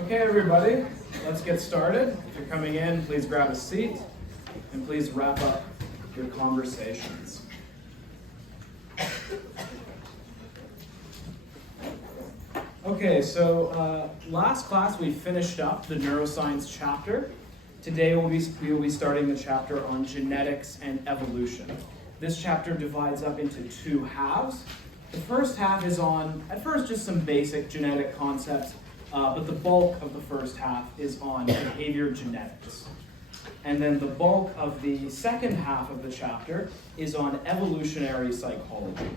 Okay, everybody, let's get started. If you're coming in, please grab a seat and please wrap up your conversations. Okay, so last class we finished up the neuroscience chapter. Today we will be starting the chapter on genetics and evolution. This chapter divides up into two halves. The first half is on, at first, just some basic genetic concepts, but the bulk of the first half is on behavior genetics. And then the bulk of the second half of the chapter is on evolutionary psychology.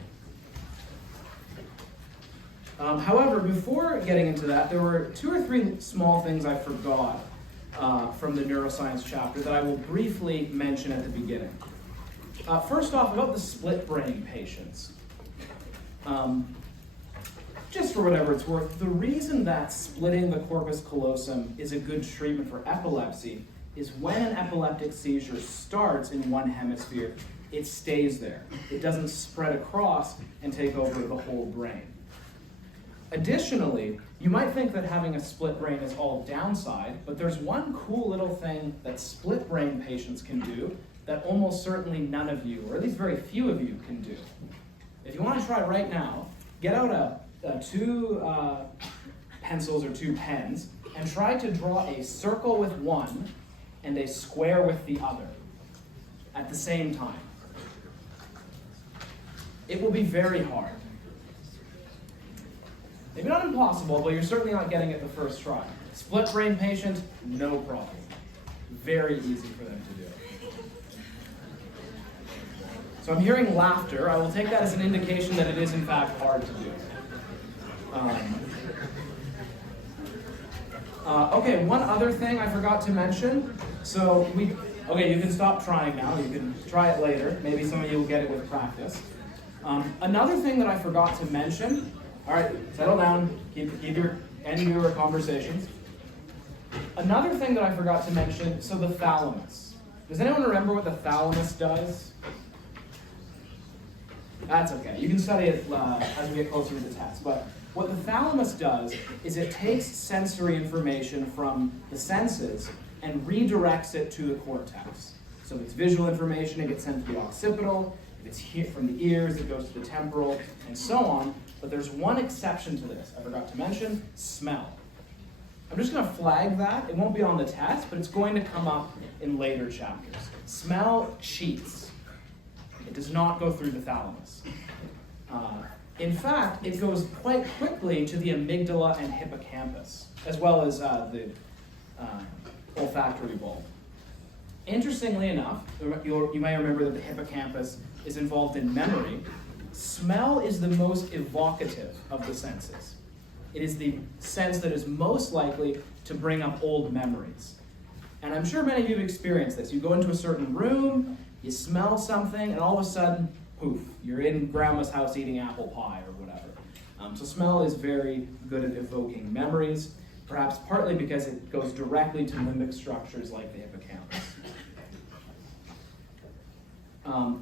However, before getting into that, there were two or three small things I forgot from the neuroscience chapter that I will briefly mention at the beginning. First off, about the split brain patients. Just for whatever it's worth, the reason that splitting the corpus callosum is a good treatment for epilepsy is when an epileptic seizure starts in one hemisphere, it stays there. It doesn't spread across and take over the whole brain. Additionally, you might think that having a split brain is all downside, but there's one cool little thing that split brain patients can do that almost certainly none of you, or at least very few of you, can do. If you want to try right now, get out two pencils or two pens and try to draw a circle with one and a square with the other at the same time. It will be very hard. Maybe not impossible, but you're certainly not getting it the first try. Split brain patient, no problem. Very easy for them to do. So I'm hearing laughter. I will take that as an indication that it is in fact hard to do. Okay, one other thing I forgot to mention. Okay, you can stop trying now. You can try it later. Maybe some of you will get it with practice. Another thing that I forgot to mention. All right, settle down. Keep your conversations. Another thing that I forgot to mention. So the thalamus. Does anyone remember what the thalamus does? That's okay. You can study it as we get closer to the test. But what the thalamus does is it takes sensory information from the senses and redirects it to the cortex. So if it's visual information, it gets sent to the occipital. If it's from the ears, it goes to the temporal, and so on. But there's one exception to this. I forgot to mention smell. I'm just going to flag that. It won't be on the test, but it's going to come up in later chapters. Smell cheats. It does not go through the thalamus. In fact, it goes quite quickly to the amygdala and hippocampus, as well as the olfactory bulb. Interestingly enough, you may remember that the hippocampus is involved in memory. Smell is the most evocative of the senses. It is the sense that is most likely to bring up old memories. And I'm sure many of you have experienced this. You go into a certain room, you smell something, and all of a sudden, poof, you're in grandma's house eating apple pie or whatever. So smell is very good at evoking memories, perhaps partly because it goes directly to limbic structures like the hippocampus.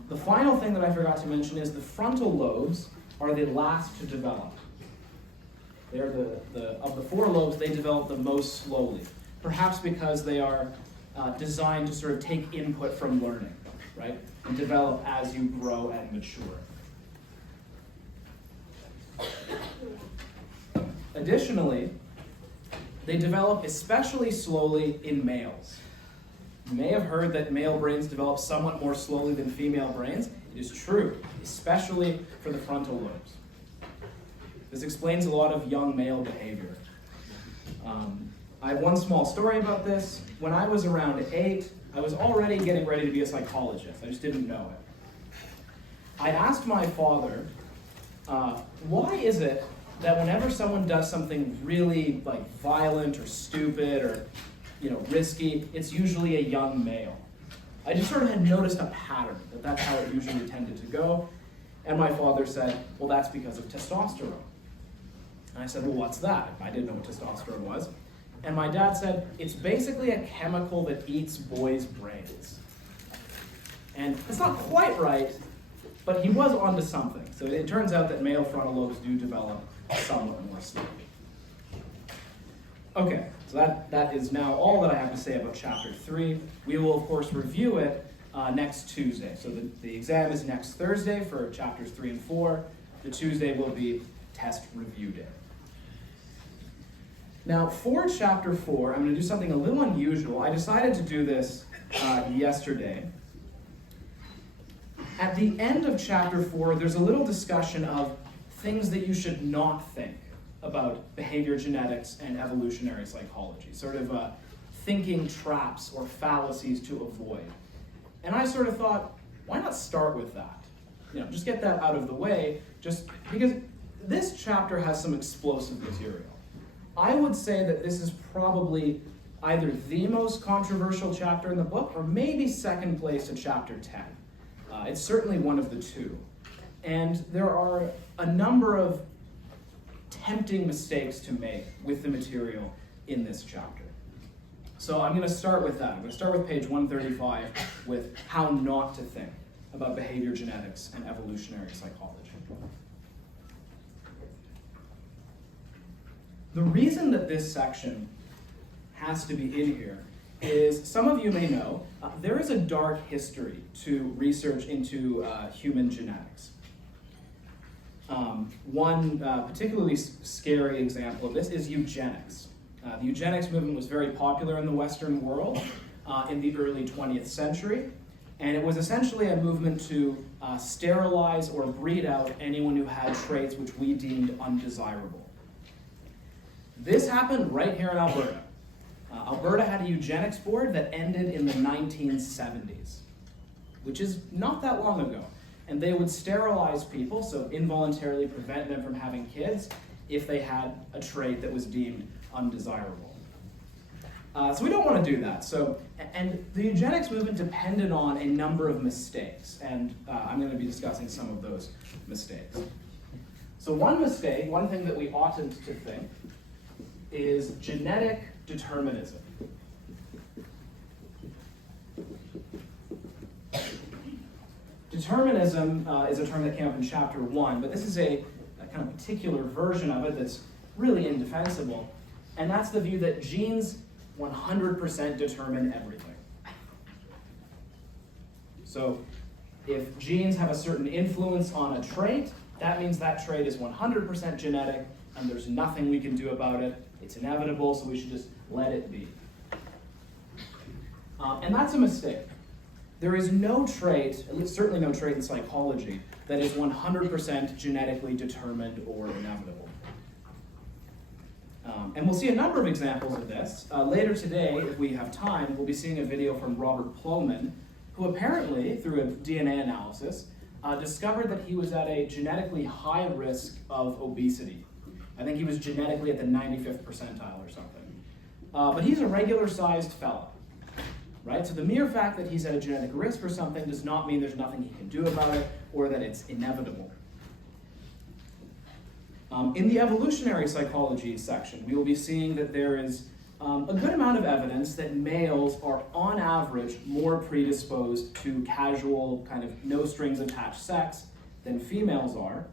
The final thing that I forgot to mention is the frontal lobes are the last to develop. They're of the four lobes, they develop the most slowly, perhaps because they are designed to sort of take input from learning, right? And develop as you grow and mature. Additionally, they develop especially slowly in males. You may have heard that male brains develop somewhat more slowly than female brains. It is true, especially for the frontal lobes. This explains a lot of young male behavior. I have one small story about this. When I was around 8, I was already getting ready to be a psychologist. I just didn't know it. I asked my father, why is it that whenever someone does something really violent or stupid or risky, it's usually a young male? I just sort of had noticed a pattern that that's how it usually tended to go. And my father said, well, that's because of testosterone. And I said, well, what's that? I didn't know what testosterone was. And my dad said, it's basically a chemical that eats boys' brains. And it's not quite right, but he was onto something. So it turns out that male frontal lobes do develop somewhat more slowly. Okay, so that is now all that I have to say about Chapter 3. We will, of course, review it next Tuesday. So the exam is next Thursday for Chapters 3 and 4. The Tuesday will be test review day. Now, for Chapter 4, I'm going to do something a little unusual. I decided to do this yesterday. At the end of Chapter 4, there's a little discussion of things that you should not think about behavior genetics and evolutionary psychology, sort of thinking traps or fallacies to avoid. And I sort of thought, why not start with that? Just get that out of the way, just because this chapter has some explosive material. I would say that this is probably either the most controversial chapter in the book, or maybe second place to Chapter 10. It's certainly one of the two. And there are a number of tempting mistakes to make with the material in this chapter. So I'm going to start with that. I'm going to start with page 135 with how not to think about behavior genetics and evolutionary psychology. The reason that this section has to be in here is, some of you may know, there is a dark history to research into human genetics. One particularly scary example of this is eugenics. The eugenics movement was very popular in the Western world in the early 20th century, and it was essentially a movement to sterilize or breed out anyone who had traits which we deemed undesirable. This happened right here in Alberta. Alberta had a eugenics board that ended in the 1970s, which is not that long ago. And they would sterilize people, so involuntarily prevent them from having kids if they had a trait that was deemed undesirable. So we don't want to do that. And the eugenics movement depended on a number of mistakes, and I'm going to be discussing some of those mistakes. So one mistake, one thing that we oughtn't to think, is genetic determinism. Determinism is a term that came up in Chapter 1, but this is a kind of particular version of it that's really indefensible, and that's the view that genes 100% determine everything. So if genes have a certain influence on a trait, that means that trait is 100% genetic, and there's nothing we can do about it. It's inevitable, so we should just let it be. And that's a mistake. There is no trait, at least certainly no trait in psychology, that is 100% genetically determined or inevitable. And we'll see a number of examples of this. Later today, if we have time, we'll be seeing a video from Robert Plomin, who apparently, through a DNA analysis, discovered that he was at a genetically high risk of obesity. I think he was genetically at the 95th percentile or something. But he's a regular-sized fella. Right? So the mere fact that he's at a genetic risk for something does not mean there's nothing he can do about it or that it's inevitable. In the evolutionary psychology section, we will be seeing that there is a good amount of evidence that males are, on average, more predisposed to casual, kind of no-strings-attached sex than females are.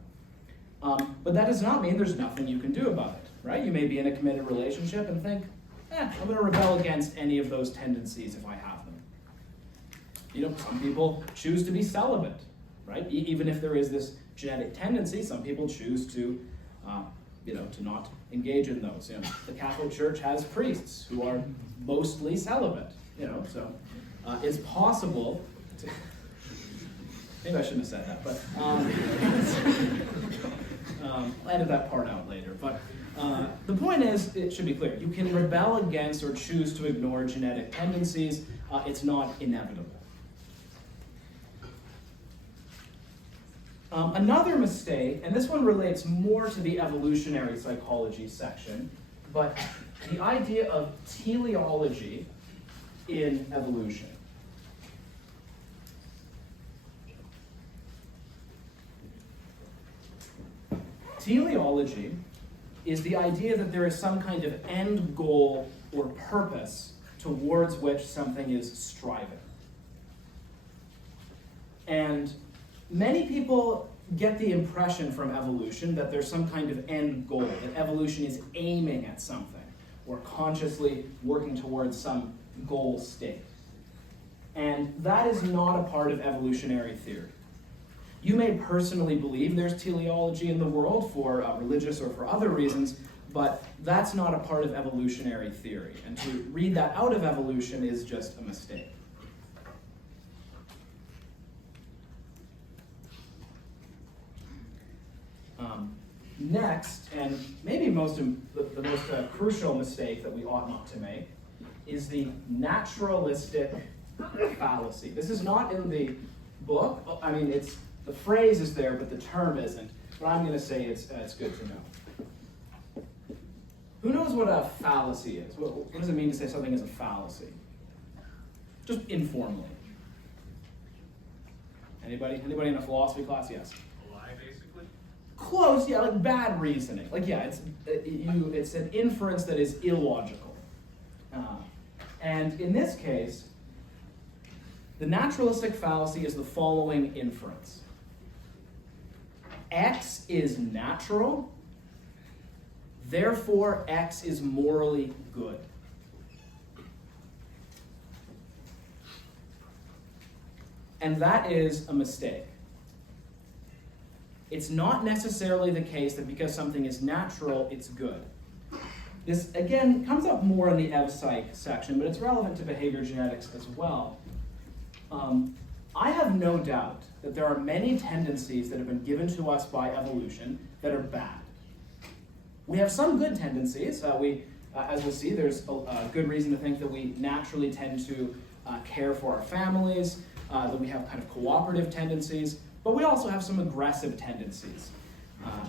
But that does not mean there's nothing you can do about it. Right? You may be in a committed relationship and think, I'm going to rebel against any of those tendencies if I have them. Some people choose to be celibate, right? Even if there is this genetic tendency, some people choose to not engage in those. The Catholic Church has priests who are mostly celibate, so it's possible to, maybe I shouldn't have said that, but I'll edit that part out later. But the point is, it should be clear. You can rebel against or choose to ignore genetic tendencies. It's not inevitable. Another mistake, and this one relates more to the evolutionary psychology section, but the idea of teleology in evolution. Teleology is the idea that there is some kind of end goal or purpose towards which something is striving. And many people get the impression from evolution that there's some kind of end goal, that evolution is aiming at something, or consciously working towards some goal state. And that is not a part of evolutionary theory. You may personally believe there's teleology in the world for religious or for other reasons, but that's not a part of evolutionary theory. And to read that out of evolution is just a mistake. Next, and maybe the most crucial mistake that we ought not to make, is the naturalistic fallacy. This is not in the book. I mean, the phrase is there, but the term isn't. But I'm going to say it's good to know. Who knows what a fallacy is? What does it mean to say something is a fallacy? Just informally. Anybody? Anybody in a philosophy class? Yes. A lie, basically. Close, yeah, like bad reasoning. Like, yeah, it's an inference that is illogical. And in this case, the naturalistic fallacy is the following inference. X is natural, therefore X is morally good. And that is a mistake. It's not necessarily the case that because something is natural, it's good. This, again, comes up more in the ev-psych section, but it's relevant to behavior genetics as well. I have no doubt that there are many tendencies that have been given to us by evolution that are bad. We have some good tendencies. As we'll see, there's a good reason to think that we naturally tend to care for our families, that we have kind of cooperative tendencies, but we also have some aggressive tendencies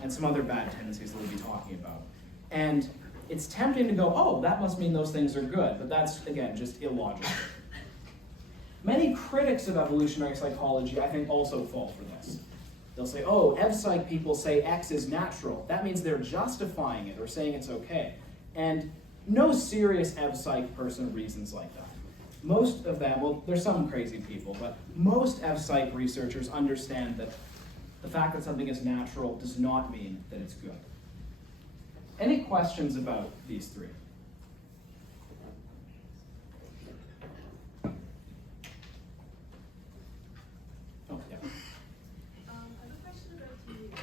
and some other bad tendencies that we'll be talking about. And it's tempting to go, oh, that must mean those things are good, but that's, again, just illogical. Many critics of evolutionary psychology, I think, also fall for this. They'll say, oh, ev-psych people say X is natural. That means they're justifying it or saying it's okay. And no serious ev-psych person reasons like that. Most of them, well, there's some crazy people, but most ev-psych researchers understand that the fact that something is natural does not mean that it's good. Any questions about these three? Oh, yeah. I have a question about teleology.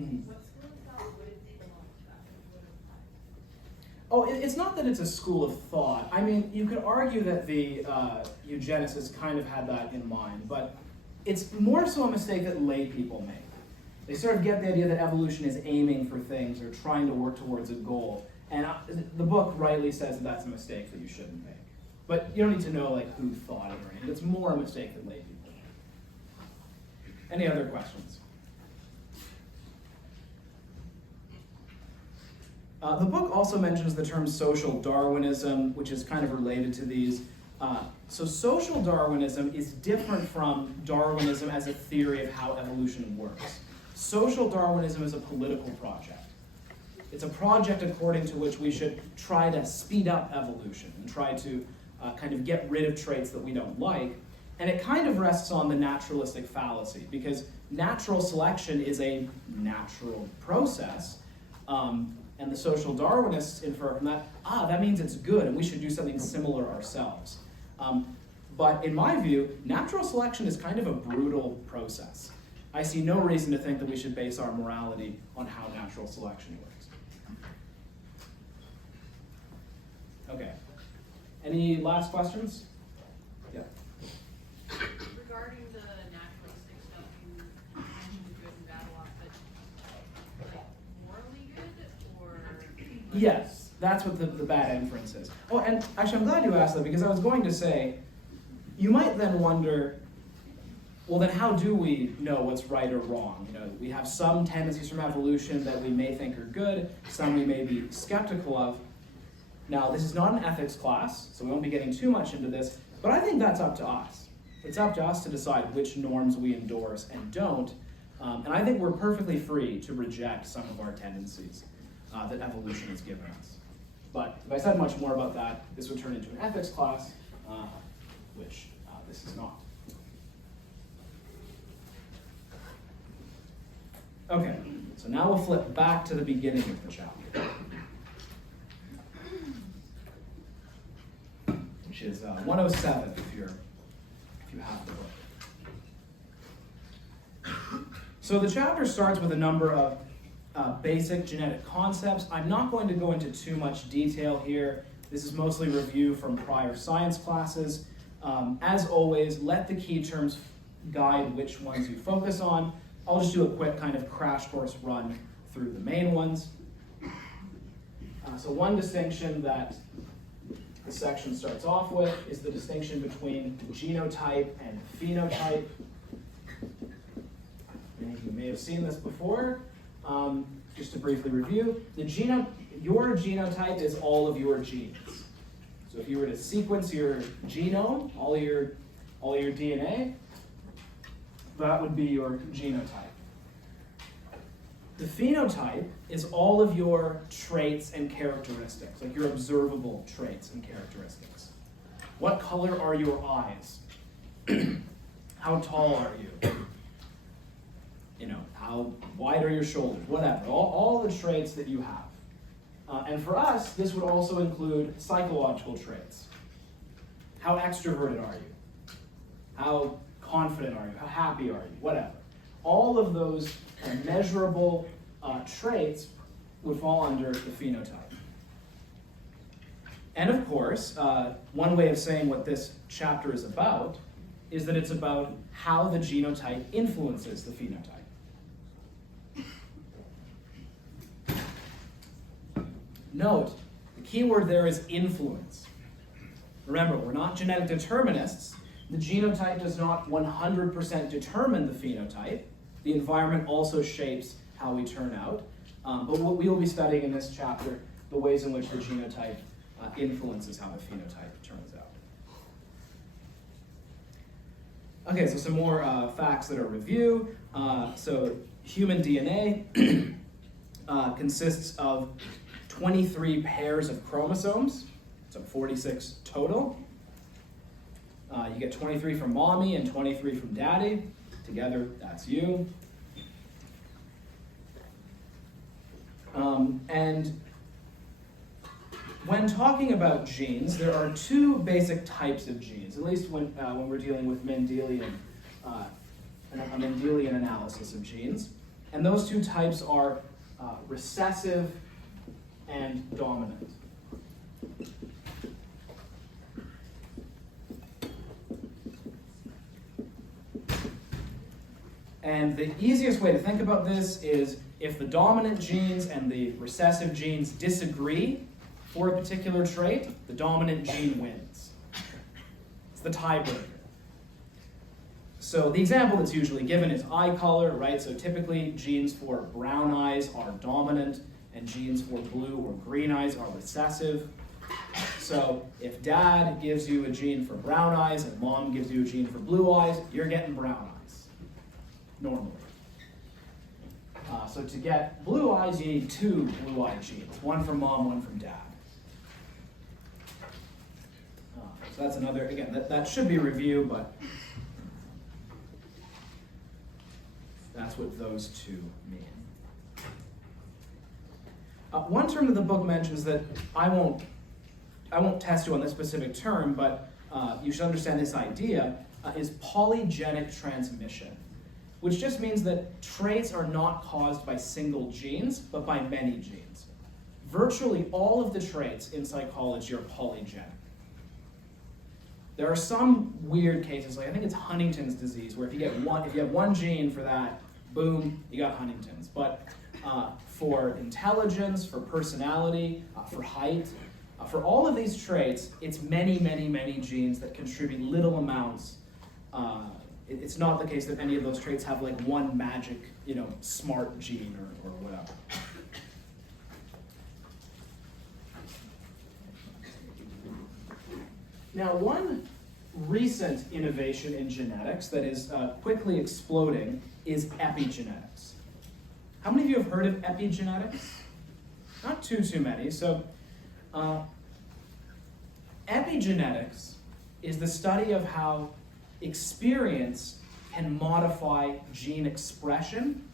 Mm-hmm. What school of thought would it belong to that? Would apply? Oh, it's not that it's a school of thought. I mean, you could argue that the eugenicists kind of had that in mind, but it's more so a mistake that lay people make. They sort of get the idea that evolution is aiming for things or trying to work towards a goal. And the book rightly says that that's a mistake that you shouldn't make. But you don't need to know like who thought it or anything. It's more a mistake that lay people make. Any other questions? The book also mentions the term social Darwinism, which is kind of related to these. So social Darwinism is different from Darwinism as a theory of how evolution works. Social Darwinism is a political project. It's a project according to which we should try to speed up evolution and try to kind of get rid of traits that we don't like. And it kind of rests on the naturalistic fallacy, because natural selection is a natural process. And the social Darwinists infer from that, that means it's good and we should do something similar ourselves. But in my view, natural selection is kind of a brutal process. I see no reason to think that we should base our morality on how natural selection works. Okay. Any last questions? Yeah. Regarding the naturalistic stuff, you mentioned the good and bad a lot, but like morally good or? Yes, that's what the bad inference is. Oh, and actually I'm glad you asked that, because I was going to say, you might then wonder, well then how do we know what's right or wrong? You know, we have some tendencies from evolution that we may think are good, some we may be skeptical of. Now, this is not an ethics class, so we won't be getting too much into this, but I think that's up to us. It's up to us to decide which norms we endorse and don't, and I think we're perfectly free to reject some of our tendencies that evolution has given us. But if I said much more about that, this would turn into an ethics class, which this is not. Okay, so now we'll flip back to the beginning of the chapter. which is 107 if you have the book. So the chapter starts with a number of basic genetic concepts. I'm not going to go into too much detail here. This is mostly review from prior science classes. As always, let the key terms guide which ones you focus on. I'll just do a quick kind of crash course run through the main ones. So one distinction that the section starts off with is the distinction between genotype and phenotype. Many of you may have seen this before. Just to briefly review, your genotype is all of your genes. So if you were to sequence your genome, all your DNA, that would be your genotype. The phenotype is all of your traits and characteristics, like your observable traits and characteristics. What color are your eyes? How tall are you? How wide are your shoulders? Whatever, all the traits that you have. And for us, this would also include psychological traits. How extroverted are you? How confident are you? How happy are you? Whatever. All of those measurable traits would fall under the phenotype. And of course, one way of saying what this chapter is about is that it's about how the genotype influences the phenotype. Note, the key word there is influence. Remember, we're not genetic determinists. The genotype does not 100% determine the phenotype. The environment also shapes how we turn out. But what we will be studying in this chapter, the ways in which the genotype influences how the phenotype turns out. Okay, so some more facts that are review. So human DNA consists of 23 pairs of chromosomes, so 46 total. You get 23 from mommy and 23 from daddy. Together, that's you. And when talking about genes, there are two basic types of genes, at least when we're dealing with Mendelian, a Mendelian analysis of genes. And those two types are recessive and dominant. And the easiest way to think about this is if the dominant genes and the recessive genes disagree for a particular trait, the dominant gene wins. It's the tiebreaker. So the example that's usually given is eye color, right? So typically genes for brown eyes are dominant and genes for blue or green eyes are recessive. So if dad gives you a gene for brown eyes and mom gives you a gene for blue eyes, you're getting brown eyes, normally. So to get blue eyes, you need two blue-eyed genes, one from mom, one from dad. So that's another, again, that should be a review, but that's what those two mean. One term that the book mentions that I won't test you on this specific term, but you should understand this idea, is polygenic transmission, which just means that traits are not caused by single genes, but by many genes. Virtually all of the traits in psychology are polygenic. There are some weird cases, like I think it's Huntington's disease, where if you have one gene for that, boom, you got Huntington's. But for intelligence, for personality, for height, for all of these traits, it's many, many, many genes that contribute little amounts. It's not the case that any of those traits have like one magic, smart gene or whatever. Now, one recent innovation in genetics that is quickly exploding is epigenetics. How many of you have heard of epigenetics? Not too many. So, epigenetics is the study of how experience can modify gene expression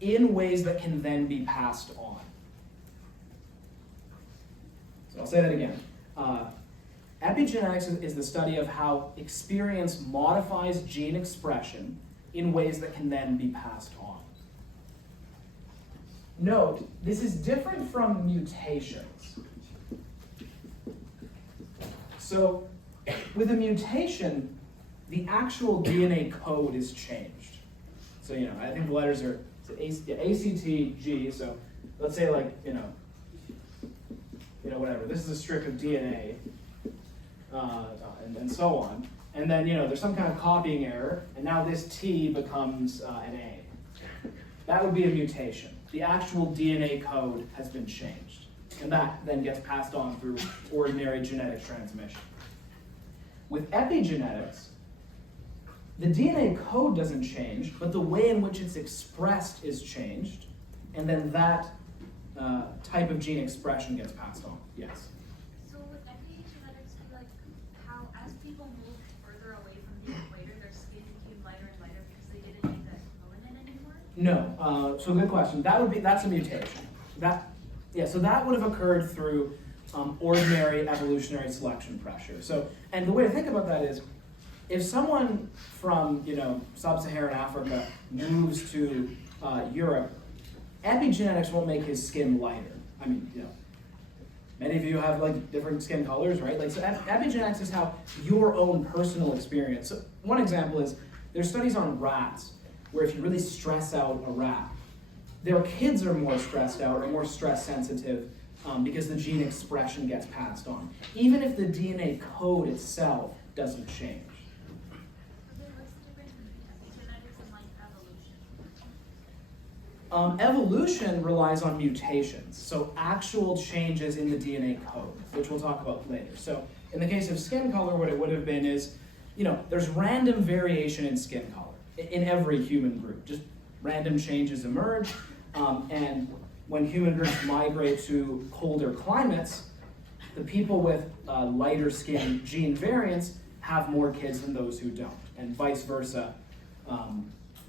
in ways that can then be passed on. So I'll say that again. Epigenetics is the study of how experience modifies gene expression in ways that can then be passed on. Note, this is different from mutations. So, with a mutation, the actual DNA code is changed. So, I think the letters are ACTG, so let's say whatever, this is a strip of DNA, and so on. And then, there's some kind of copying error, and now this T becomes an A. That would be a mutation. The actual DNA code has been changed, and that then gets passed on through ordinary genetic transmission. With epigenetics, the DNA code doesn't change, but the way in which it's expressed is changed, and then that type of gene expression gets passed on. Yes? So would epigenetics be like how as people moved further away from the equator, their skin became lighter and lighter because they didn't need that melanin anymore? No. So good question. That's a mutation. So that would have occurred through ordinary evolutionary selection pressure. So, and the way to think about that is, if someone from sub-Saharan Africa moves to Europe, epigenetics won't make his skin lighter. I mean, many of you have different skin colors, right? So epigenetics is how your own personal experience. So one example is there's studies on rats where if you really stress out a rat, their kids are more stressed out or more stress sensitive because the gene expression gets passed on, even if the DNA code itself doesn't change. Okay, what's the difference between epigenetics and evolution? Evolution relies on mutations, so actual changes in the DNA code, which we'll talk about later. So in the case of skin color, what it would have been is, there's random variation in skin color in every human group. Just random changes emerge, and when human groups migrate to colder climates, the people with lighter skin gene variants have more kids than those who don't, and vice versa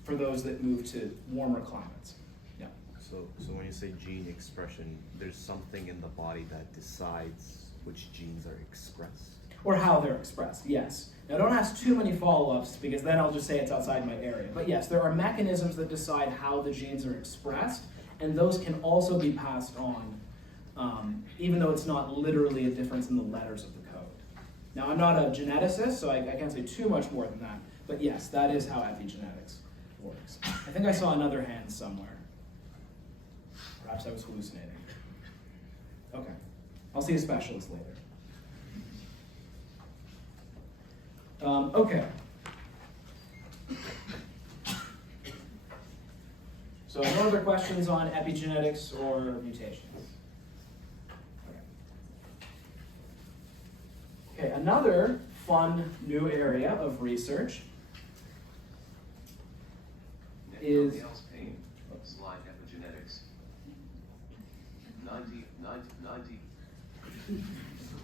for those that move to warmer climates. Yeah. So when you say gene expression, there's something in the body that decides which genes are expressed? Or how they're expressed, yes. Now don't ask too many follow-ups because then I'll just say it's outside my area. But yes, there are mechanisms that decide how the genes are expressed, and those can also be passed on, even though it's not literally a difference in the letters of the code. Now I'm not a geneticist, so I can't say too much more than that, but yes, that is how epigenetics works. I think I saw another hand somewhere. Perhaps I was hallucinating. Okay, I'll see a specialist later. Okay. So no other questions on epigenetics or mutations? Okay, another fun new area of research is... Slide epigenetics. 90.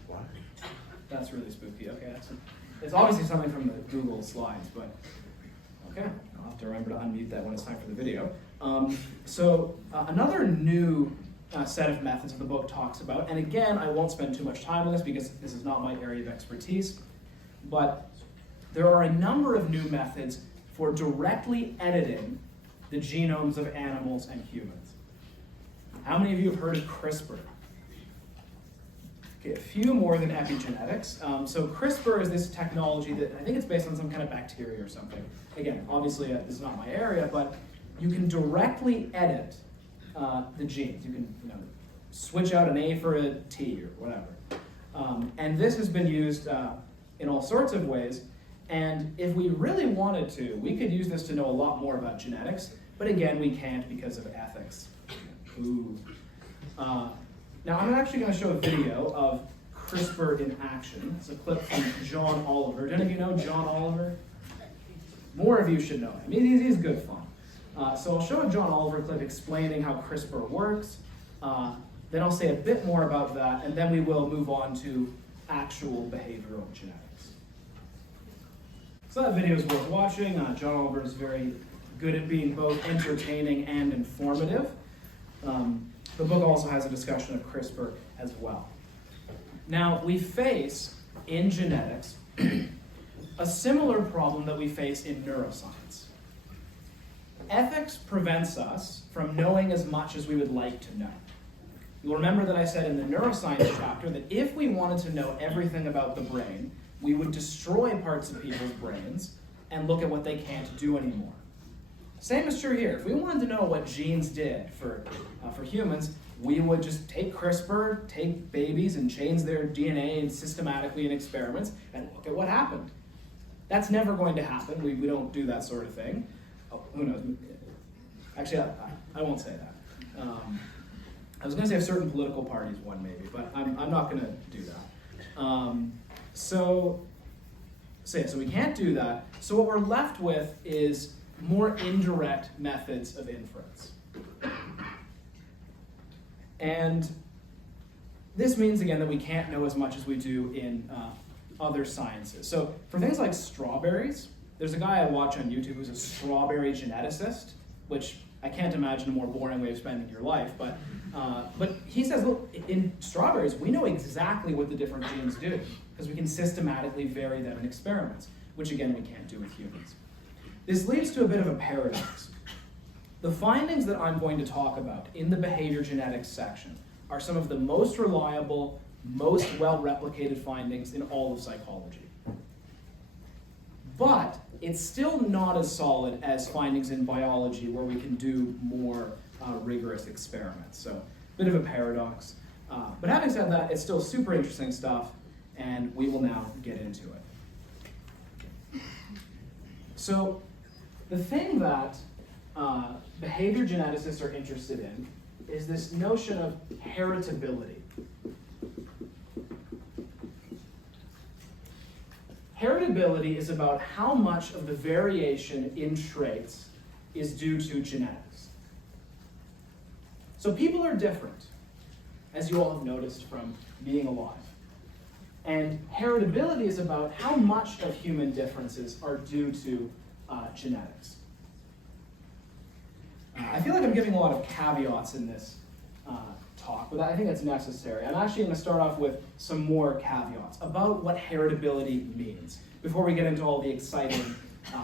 What? That's really spooky. Okay, it's obviously something from the Google slides, but okay, I'll have to remember to unmute that when it's time for the video. Another new set of methods that the book talks about, and again, I won't spend too much time on this because this is not my area of expertise, but there are a number of new methods for directly editing the genomes of animals and humans. How many of you have heard of CRISPR? Okay, a few more than epigenetics. So CRISPR is this technology that I think it's based on some kind of bacteria or something. Again, obviously this is not my area, but you can directly edit the genes. You can switch out an A for a T or whatever. And this has been used in all sorts of ways. And if we really wanted to, we could use this to know a lot more about genetics. But again, we can't because of ethics. Ooh. Now I'm actually going to show a video of CRISPR in action. It's a clip from John Oliver. Do any of you know John Oliver? More of you should know him. He's good fun. So I'll show a John Oliver clip explaining how CRISPR works. Then I'll say a bit more about that, and then we will move on to actual behavioral genetics. So that video is worth watching. John Oliver is very good at being both entertaining and informative. The book also has a discussion of CRISPR as well. Now, we face, in genetics, a similar problem that we face in neuroscience. Ethics prevents us from knowing as much as we would like to know. You'll remember that I said in the neuroscience chapter that if we wanted to know everything about the brain, we would destroy parts of people's brains and look at what they can't do anymore. Same is true here. If we wanted to know what genes did for humans, we would just take CRISPR, take babies and change their DNA and systematically in experiments and look at what happened. That's never going to happen. We don't do that sort of thing. Oh, who knows? Actually, I won't say that. I was going to say if certain political parties won maybe, but I'm not going to do that. So we can't do that. So what we're left with is more indirect methods of inference. And this means, again, that we can't know as much as we do in other sciences. So for things like strawberries, there's a guy I watch on YouTube who's a strawberry geneticist, which I can't imagine a more boring way of spending your life, but he says, look, in strawberries, we know exactly what the different genes do, because we can systematically vary them in experiments, which again, we can't do with humans. This leads to a bit of a paradox. The findings that I'm going to talk about in the behavior genetics section are some of the most reliable, most well-replicated findings in all of psychology. But it's still not as solid as findings in biology where we can do more rigorous experiments. So, a bit of a paradox. But having said that, it's still super interesting stuff, and we will now get into it. So, the thing that behavior geneticists are interested in is this notion of heritability. Heritability is about how much of the variation in traits is due to genetics. So people are different, as you all have noticed from being alive. And heritability is about how much of human differences are due to genetics. I feel like I'm giving a lot of caveats in this talk, but I think that's necessary. I'm actually going to start off with some more caveats about what heritability means before we get into all the exciting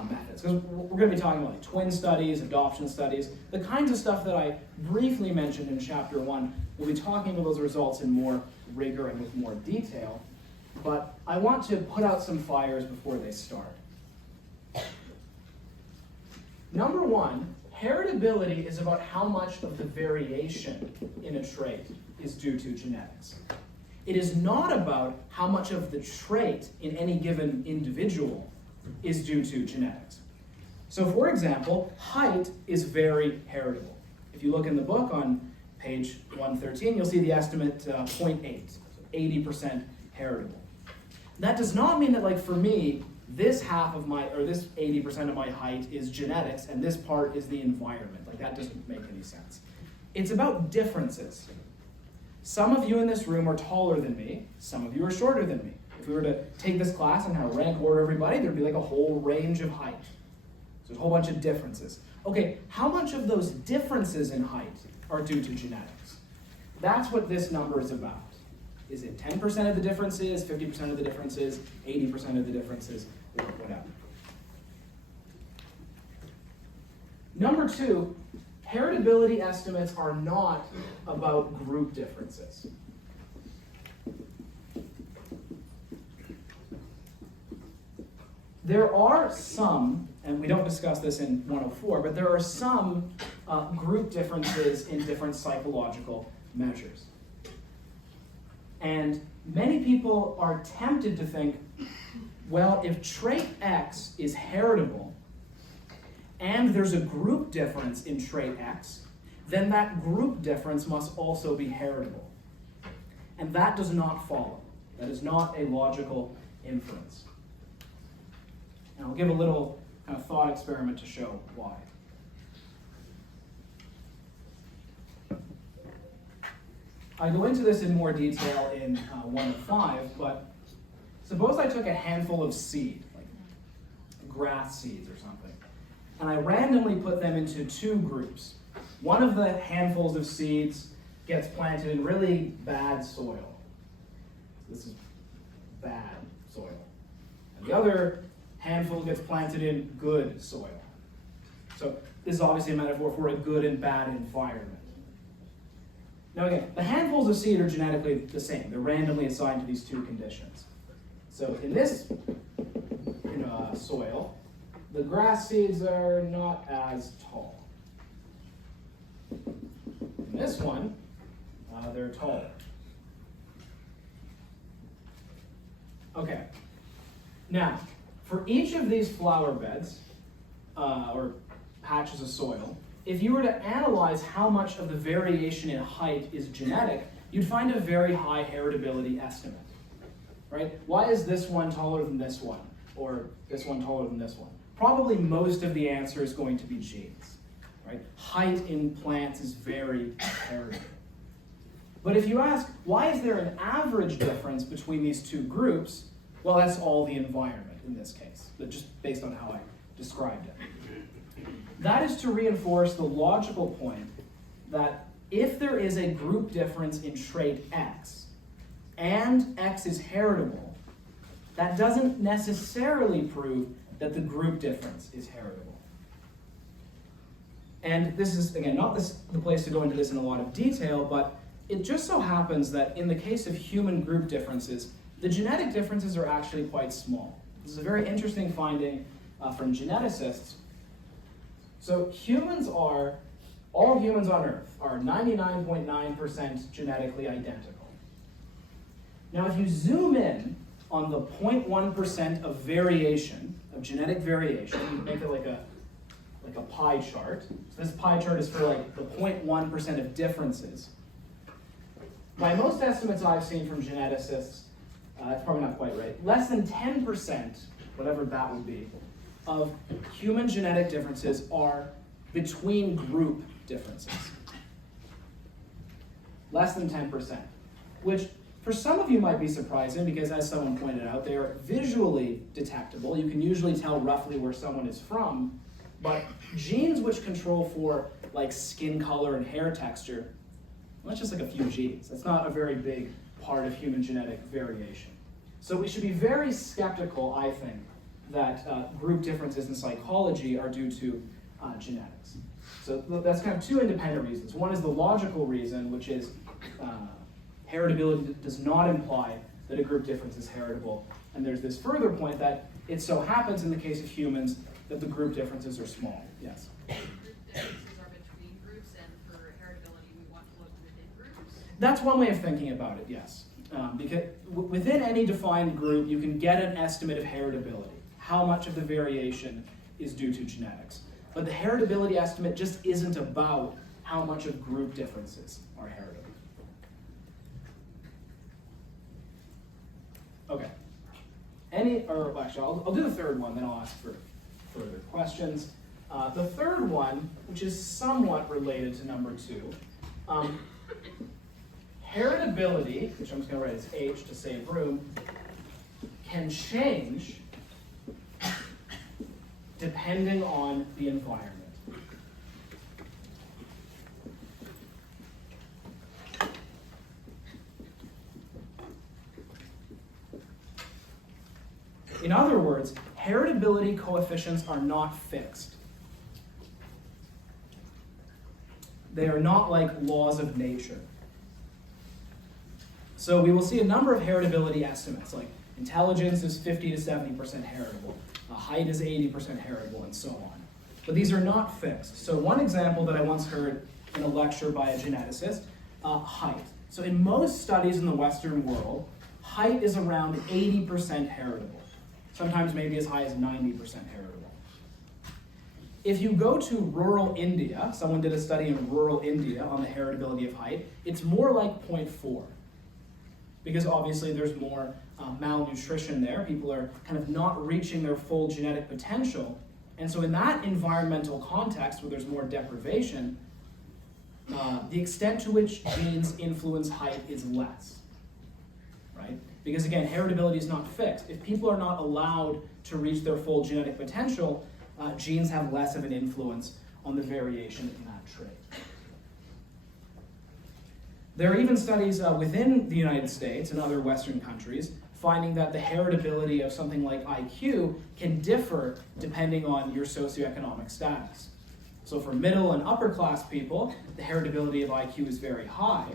methods. Because we're going to be talking about like twin studies, adoption studies, the kinds of stuff that I briefly mentioned in chapter 1. We'll be talking about those results in more rigor and with more detail, but I want to put out some fires before they start. Number one, heritability is about how much of the variation in a trait is due to genetics. It is not about how much of the trait in any given individual is due to genetics. So for example, height is very heritable. If you look in the book on page 113, you'll see the estimate 0.8, so 80% heritable. That does not mean that, like for me, this half of my, or this 80% of my height is genetics and this part is the environment. Like that doesn't make any sense. It's about differences. Some of you in this room are taller than me, some of you are shorter than me. If we were to take this class and kind of rank order everybody, there'd be like a whole range of height. So there's a whole bunch of differences. Okay, how much of those differences in height are due to genetics? That's what this number is about. Is it 10% of the differences, 50% of the differences, 80% of the differences, or whatever? Number two, heritability estimates are not about group differences. There are some, and we don't discuss this in 104, but there are some group differences in different psychological measures. And many people are tempted to think, well, if trait X is heritable, and there's a group difference in trait X, then that group difference must also be heritable. And that does not follow. That is not a logical inference. And I'll give a little kind of thought experiment to show why. I go into this in more detail in 105, but suppose I took a handful of seed, like grass seeds or something, and I randomly put them into two groups. One of the handfuls of seeds gets planted in really bad soil. This is bad soil. And the other handful gets planted in good soil. So this is obviously a metaphor for a good and bad environment. Now again, the handfuls of seed are genetically the same. They're randomly assigned to these two conditions. So in this soil, the grass seeds are not as tall. In this one, they're taller. Okay. Now, for each of these flower beds, or patches of soil, if you were to analyze how much of the variation in height is genetic, you'd find a very high heritability estimate, right? Why is this one taller than this one, or this one taller than this one? Probably most of the answer is going to be genes, right? Height in plants is very heritable. But if you ask, why is there an average difference between these two groups? Well, that's all the environment in this case, but just based on how I described it. That is to reinforce the logical point that if there is a group difference in trait X, and X is heritable, that doesn't necessarily prove that the group difference is heritable. And this is, again, not the place to go into this in a lot of detail, but it just so happens that in the case of human group differences, the genetic differences are actually quite small. This is a very interesting finding from geneticists. So all humans on Earth are 99.9% genetically identical. Now if you zoom in on the 0.1% of variation, of genetic variation, you make it like a pie chart. So this pie chart is for like the 0.1% of differences. By most estimates I've seen from geneticists, it's probably not quite right, less than 10%, whatever that would be, of human genetic differences are between group differences. Less than 10%, which for some of you might be surprising because, as someone pointed out, they are visually detectable. You can usually tell roughly where someone is from, but genes which control for like skin color and hair texture, well, that's just like a few genes. That's not a very big part of human genetic variation. So we should be very skeptical, I think, that group differences in psychology are due to genetics. So that's kind of two independent reasons. One is the logical reason, which is heritability does not imply that a group difference is heritable. And there's this further point that it so happens in the case of humans that the group differences are small. Yes? Group differences are between groups, and for heritability, we want to look within groups. That's one way of thinking about it, yes. Because within any defined group, you can get an estimate of heritability, how much of the variation is due to genetics. But the heritability estimate just isn't about how much of group differences are heritable. Okay. I'll do the third one, then I'll ask for further questions. The third one, which is somewhat related to number 2, heritability, which I'm just going to write as H to save room, can change depending on the environment. In other words, heritability coefficients are not fixed. They are not like laws of nature. So we will see a number of heritability estimates, like intelligence is 50 to 70% heritable, height is 80% heritable, and so on. But these are not fixed. So one example that I once heard in a lecture by a geneticist, height. So in most studies in the Western world, height is around 80% heritable. Sometimes maybe as high as 90% heritable. If you go to rural India, someone did a study in rural India on the heritability of height, it's more like 0.4. Because obviously there's more malnutrition there. People are kind of not reaching their full genetic potential. And so in that environmental context where there's more deprivation, the extent to which genes influence height is less, right? Because again, heritability is not fixed. If people are not allowed to reach their full genetic potential, genes have less of an influence on the variation in that trait. There are even studies within the United States and other Western countries finding that the heritability of something like IQ can differ depending on your socioeconomic status. So for middle and upper class people, the heritability of IQ is very high.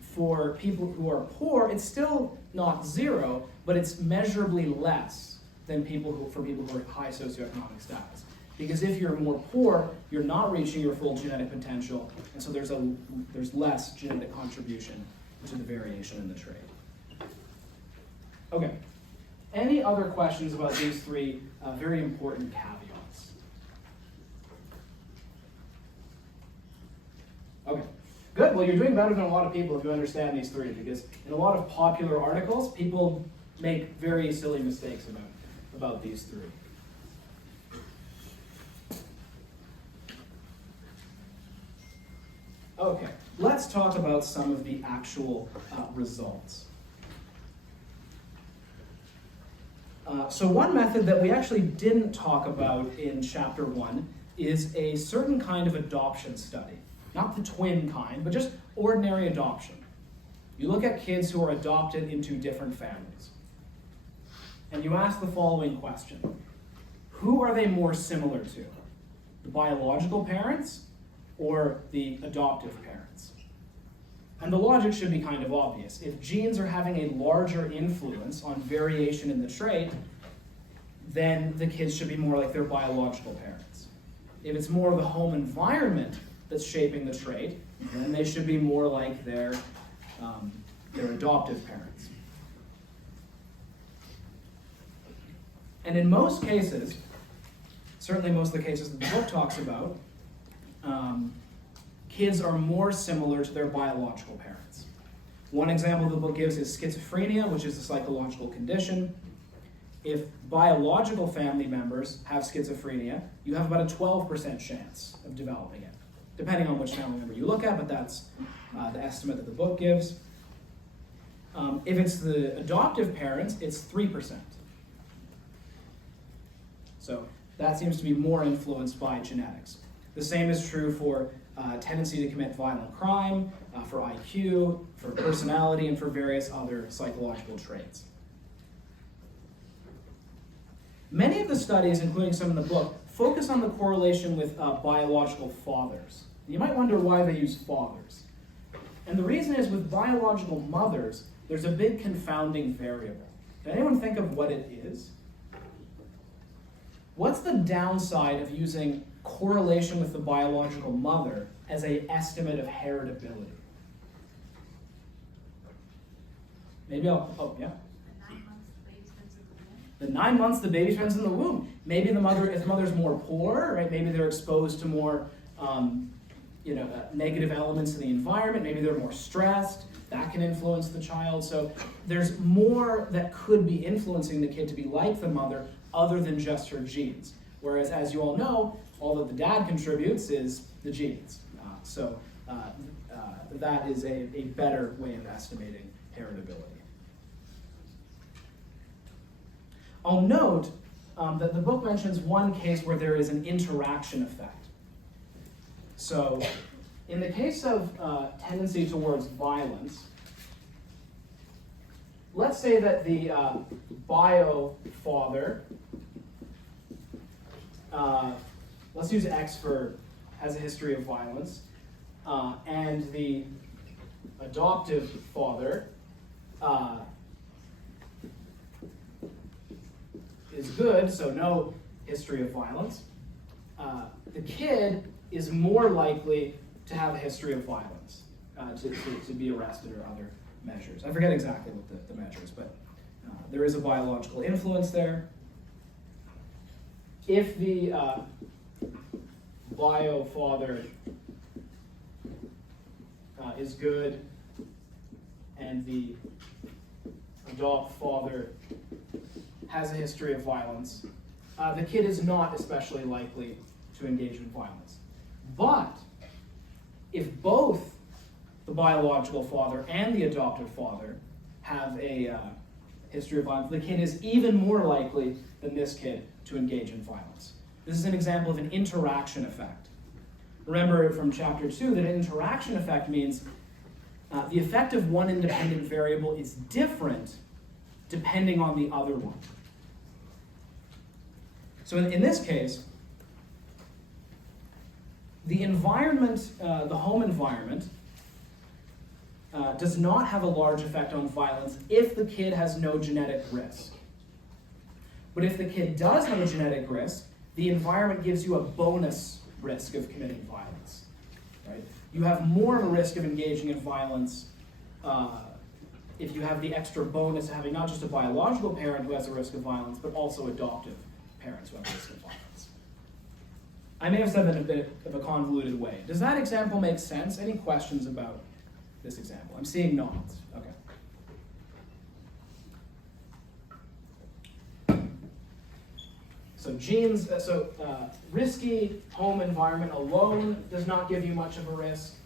For people who are poor, it's still not zero, but it's measurably less than for people who are high socioeconomic status. Because if you're more poor, you're not reaching your full genetic potential, and so there's less genetic contribution to the variation in the trait. Okay. Any other questions about these three very important caveats? Okay. Good. Well, you're doing better than a lot of people if you understand these three, because in a lot of popular articles, people make very silly mistakes about these three. Okay, let's talk about some of the actual results. So one method that we actually didn't talk about in chapter 1 is a certain kind of adoption study. Not the twin kind, but just ordinary adoption. You look at kids who are adopted into different families. And you ask the following question. Who are they more similar to? The biological parents or the adoptive parents? And the logic should be kind of obvious. If genes are having a larger influence on variation in the trait, then the kids should be more like their biological parents. If it's more of the home environment that's shaping the trait, then they should be more like their adoptive parents. And in most cases, certainly most of the cases that the book talks about, kids are more similar to their biological parents. One example the book gives is schizophrenia, which is a psychological condition. If biological family members have schizophrenia, you have about a 12% chance of developing it, depending on which family member you look at, but that's the estimate that the book gives. If it's the adoptive parents, it's 3%. So that seems to be more influenced by genetics. The same is true for tendency to commit violent crime, for IQ, for personality, and for various other psychological traits. Many of the studies, including some in the book, focus on the correlation with biological fathers. You might wonder why they use fathers. And the reason is with biological mothers, there's a big confounding variable. Can anyone think of what it is? What's the downside of using correlation with the biological mother as an estimate of heritability? Maybe yeah? The 9 months the baby spends in the womb. The 9 months the baby spends in the womb. Maybe if the mother's more poor, right? Maybe they're exposed to more, negative elements in the environment. Maybe they're more stressed. That can influence the child. So there's more that could be influencing the kid to be like the mother other than just her genes. Whereas, as you all know, all that the dad contributes is the genes. That is a better way of estimating heritability. I'll note that the book mentions one case where there is an interaction effect. So, in the case of tendency towards violence, let's say that the bio father, let's use X for has a history of violence, and the adoptive father is good, so no history of violence. The kid is more likely to have a history of violence, to be arrested or other measures. I forget exactly what the measures, but there is a biological influence there. If the bio father is good and the adopt father has a history of violence, the kid is not especially likely to engage in violence. But if both the biological father and the adoptive father have a history of violence, the kid is even more likely than this kid to engage in violence. This is an example of an interaction effect. Remember from chapter 2 that an interaction effect means the effect of one independent variable is different depending on the other one. So in this case, the environment, the home environment, does not have a large effect on violence if the kid has no genetic risk. But if the kid does have a genetic risk, the environment gives you a bonus risk of committing violence. Right? You have more of a risk of engaging in violence if you have the extra bonus of having not just a biological parent who has a risk of violence, but also adoptive parents who have a risk of violence. I may have said that in a bit of a convoluted way. Does that example make sense? Any questions about this example? I'm seeing nods. Okay. So genes, risky home environment alone does not give you much of a risk.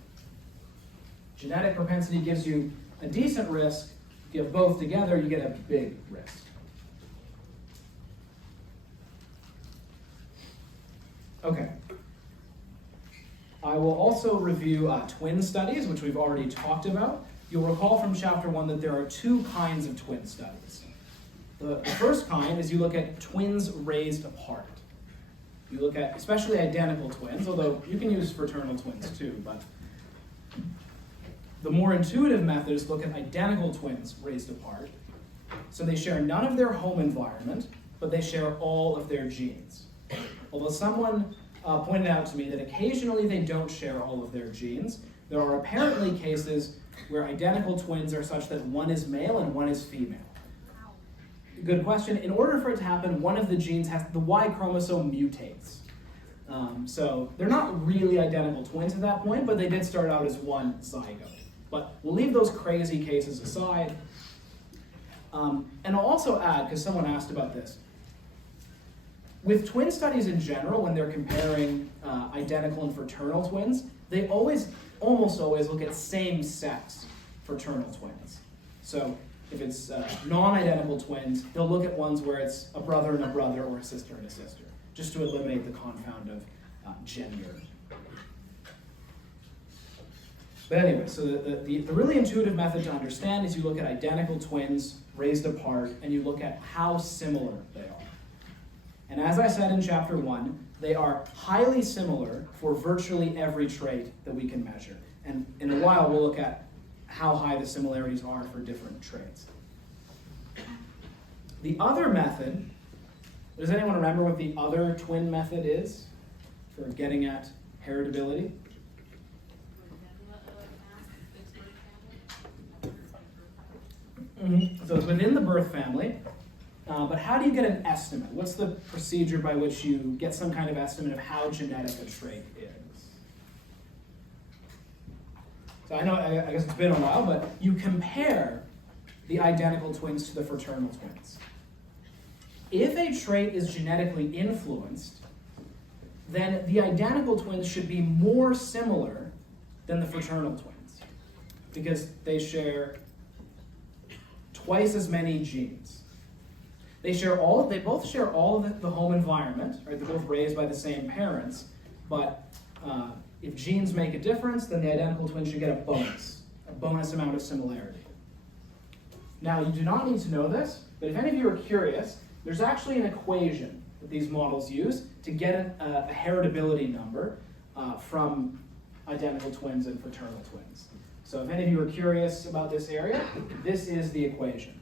Genetic propensity gives you a decent risk. If you have both together, you get a big risk. Okay. I will also review twin studies, which we've already talked about. You'll recall from chapter 1 that there are two kinds of twin studies. The first kind is you look at twins raised apart. You look at especially identical twins, although you can use fraternal twins too, but the more intuitive methods look at identical twins raised apart. So they share none of their home environment, but they share all of their genes. Although someone pointed out to me that occasionally they don't share all of their genes, there are apparently cases where identical twins are such that one is male and one is female. Good question. In order for it to happen, one of the genes has, the Y chromosome mutates. So they're not really identical twins at that point, but they did start out as one zygote. But we'll leave those crazy cases aside. And I'll also add, because someone asked about this, with twin studies in general, when they're comparing identical and fraternal twins, they almost always look at same-sex fraternal twins. So if it's non-identical twins, they'll look at ones where it's a brother and a brother or a sister and a sister, just to eliminate the confound of gender. But anyway, so the really intuitive method to understand is you look at identical twins raised apart and you look at how similar they are. And as I said in chapter 1, they are highly similar for virtually every trait that we can measure. And in a while, we'll look at how high the similarities are for different traits. The other method, does anyone remember what the other twin method is for getting at heritability? So it's within the birth family. But how do you get an estimate? What's the procedure by which you get some kind of estimate of how genetic a trait is? So I know, I guess it's been a while, but you compare the identical twins to the fraternal twins. If a trait is genetically influenced, then the identical twins should be more similar than the fraternal twins because they share twice as many genes. They both share all of the home environment, right? They're both raised by the same parents, but if genes make a difference, then the identical twins should get a bonus amount of similarity. Now, you do not need to know this, but if any of you are curious, there's actually an equation that these models use to get a heritability number from identical twins and fraternal twins. So if any of you are curious about this area, this is the equation.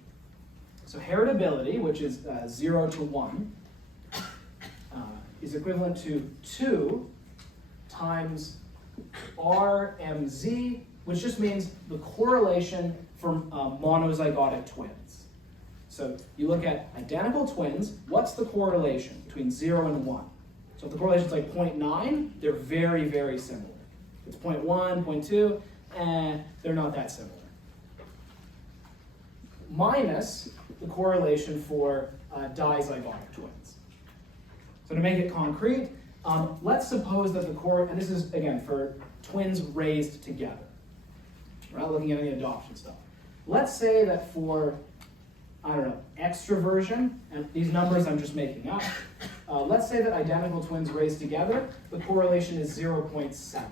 So heritability, which is 0 to 1, is equivalent to 2 times RMZ, which just means the correlation for monozygotic twins. So you look at identical twins, what's the correlation between 0 and 1? So if the correlation is like 0.9, they're very, very similar. If it's 0.1, 0.2, they're not that similar. Minus the correlation for dizygotic twins. So to make it concrete, let's suppose that and this is, again, for twins raised together. We're not looking at any adoption stuff. Let's say that for, extroversion, and these numbers I'm just making up, let's say that identical twins raised together, the correlation is 0.7.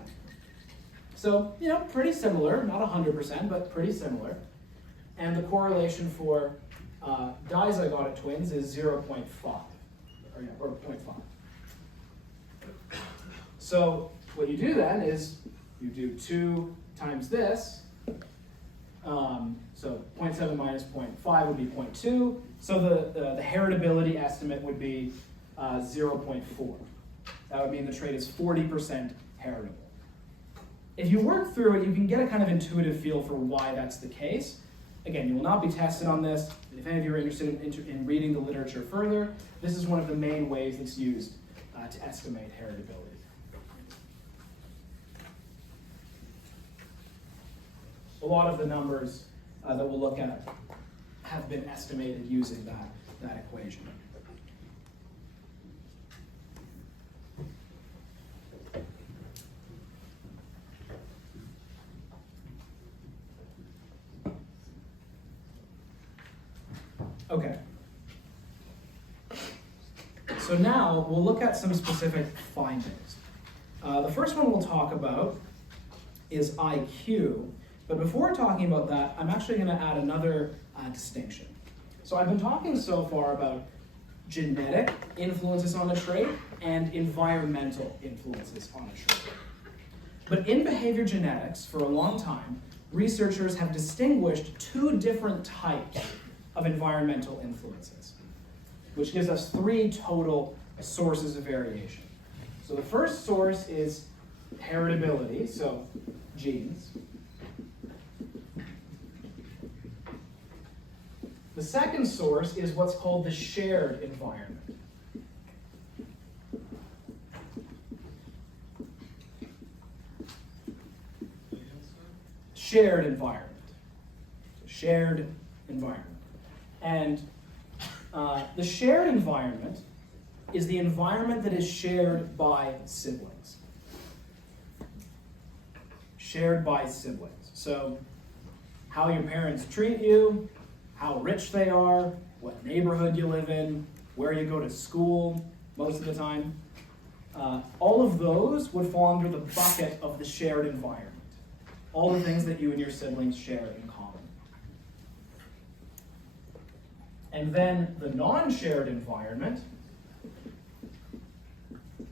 So, pretty similar, not 100%, but pretty similar. And the correlation for dizygotic twins is 0.5, or 0.5. So what you do then is you do 2 times this. So 0.7 minus 0.5 would be 0.2. So the heritability estimate would be 0.4. That would mean the trait is 40% heritable. If you work through it, you can get a kind of intuitive feel for why that's the case. Again, you will not be tested on this. If any of you are interested in reading the literature further, this is one of the main ways that's used to estimate heritability. A lot of the numbers that we'll look at have been estimated using that equation. Okay. So now we'll look at some specific findings. The first one we'll talk about is IQ. But before talking about that, I'm actually going to add another distinction. So I've been talking so far about genetic influences on a trait and environmental influences on a trait. But in behavior genetics, for a long time, researchers have distinguished 2 different types of environmental influences, which gives us 3 total sources of variation. So the first source is heritability, so genes. The second source is what's called the shared environment. Shared environment. Shared environment. And the shared environment is the environment that is shared by siblings. Shared by siblings. So how your parents treat you, how rich they are, what neighborhood you live in, where you go to school most of the time. All of those would fall under the bucket of the shared environment. All the things that you and your siblings share in common. And then the non-shared environment